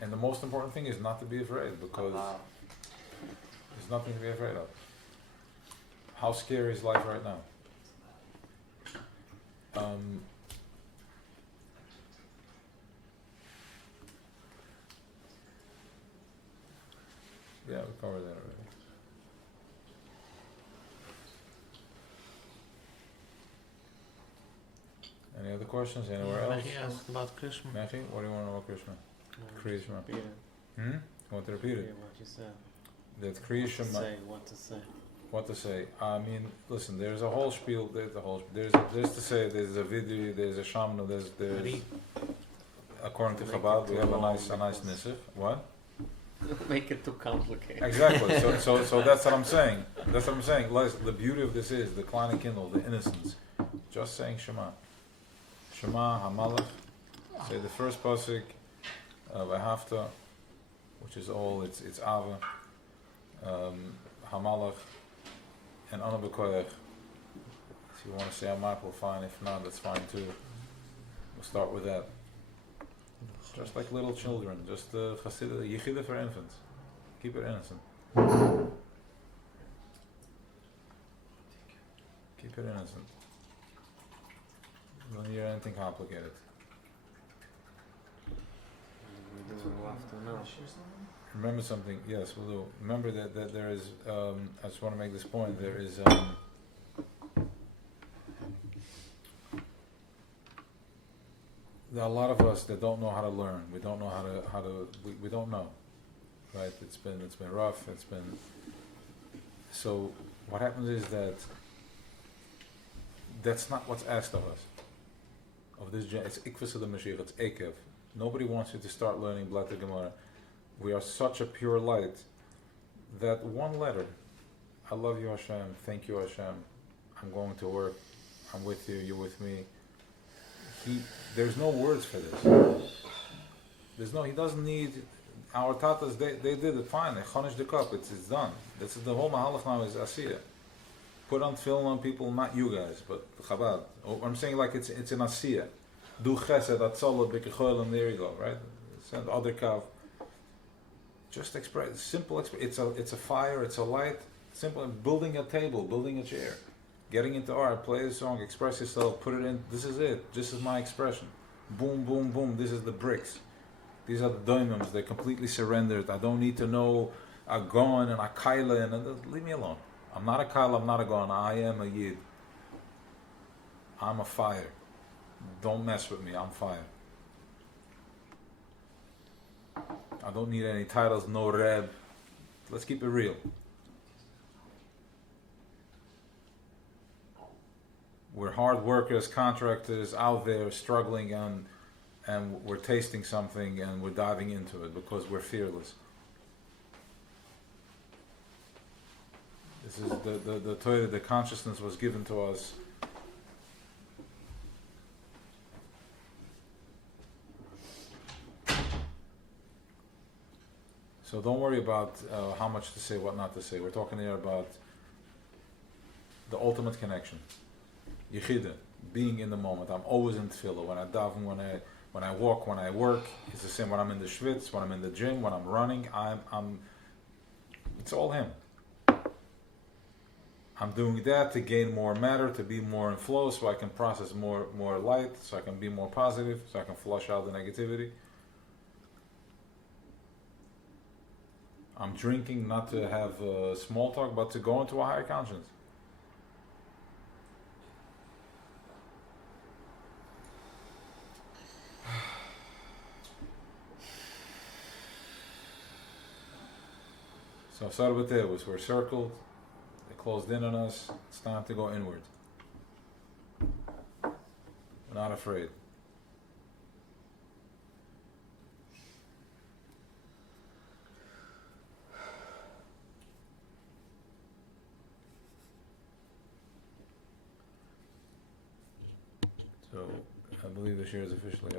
And the most important thing is not to be afraid, because there's nothing to be afraid of. How scary is life right now? Yeah, we covered that already. Any other questions anywhere else? He asked about Krishna. Mechi, what do you want to know about Krishna? Krishna. Repeat it. You want to repeat it? What you said. That Krishna. What to say. What to say? I mean, listen. There's a whole spiel. There's to say. There's a video. There's a shamna. There's. According to Chabad, we have a nice nisif. What? Make it too complicated. Exactly. So that's what I'm saying. That's what I'm saying. The beauty of this is the kleine kindle, the innocence. Just saying Shema. Shema Hamalach. Say the first pasuk. V'hafta, which is all. It's Ava. Hamalach. And Ana B'koyach. If you want to say Amakal, fine. If not, that's fine too. We'll start with that. Just like little children. Just the Chassidus, Yechida for infants. Keep it innocent. Keep it innocent. Don't hear anything complicated. Remember something, yes, we'll do. Remember that there is, I just want to make this point, there is, there are a lot of us that don't know how to learn. We don't know we don't know, right? It's been rough, so what happens is that's not what's asked of us. Of this, it's ikvus of the Mashiach, it's ekev. Nobody wants you to start learning Blat Gemara. We are such a pure light that one letter, I love you Hashem, thank you Hashem, I'm going to work, I'm with you, you're with me. There's no words for this. He doesn't need, our tatas, they did it fine, they chonish the cup, it's done. This is the whole mahalach now is asiyah. Put on film on people, not you guys, but Chabad. I'm saying like it's an asiyah. Do chesed, atzalot, b'kecholim, there you go, right? Send other kav. Just express, simple express. It's a fire, it's a light. Simple, building a table, building a chair. Getting into art, play a song, express yourself, put it in, this is it. This is my expression. Boom, boom, boom, this is the bricks. These are the diamonds, they're completely surrendered. I don't need to know a gon and a kaila, and leave me alone. I'm not a kal, I'm not a gon. I am a yid. I'm a fire. Don't mess with me. I'm fire. I don't need any titles. No reb. Let's keep it real. We're hard workers, contractors out there struggling, and we're tasting something and we're diving into it because we're fearless. This is the Torah, the consciousness was given to us. So don't worry about how much to say, what not to say. We're talking here about the ultimate connection. Yechida, being in the moment. I'm always in tefillah. When I daven, when I walk, when I work, it's the same. When I'm in the schwitz, when I'm in the gym, when I'm running, it's all him. I'm doing that to gain more matter, to be more in flow, so I can process more light, so I can be more positive, so I can flush out the negativity. I'm drinking not to have small talk, but to go into a higher conscience. So Sarbateh, we're circled, they closed in on us, it's time to go inward. We're not afraid. So I believe the share is officially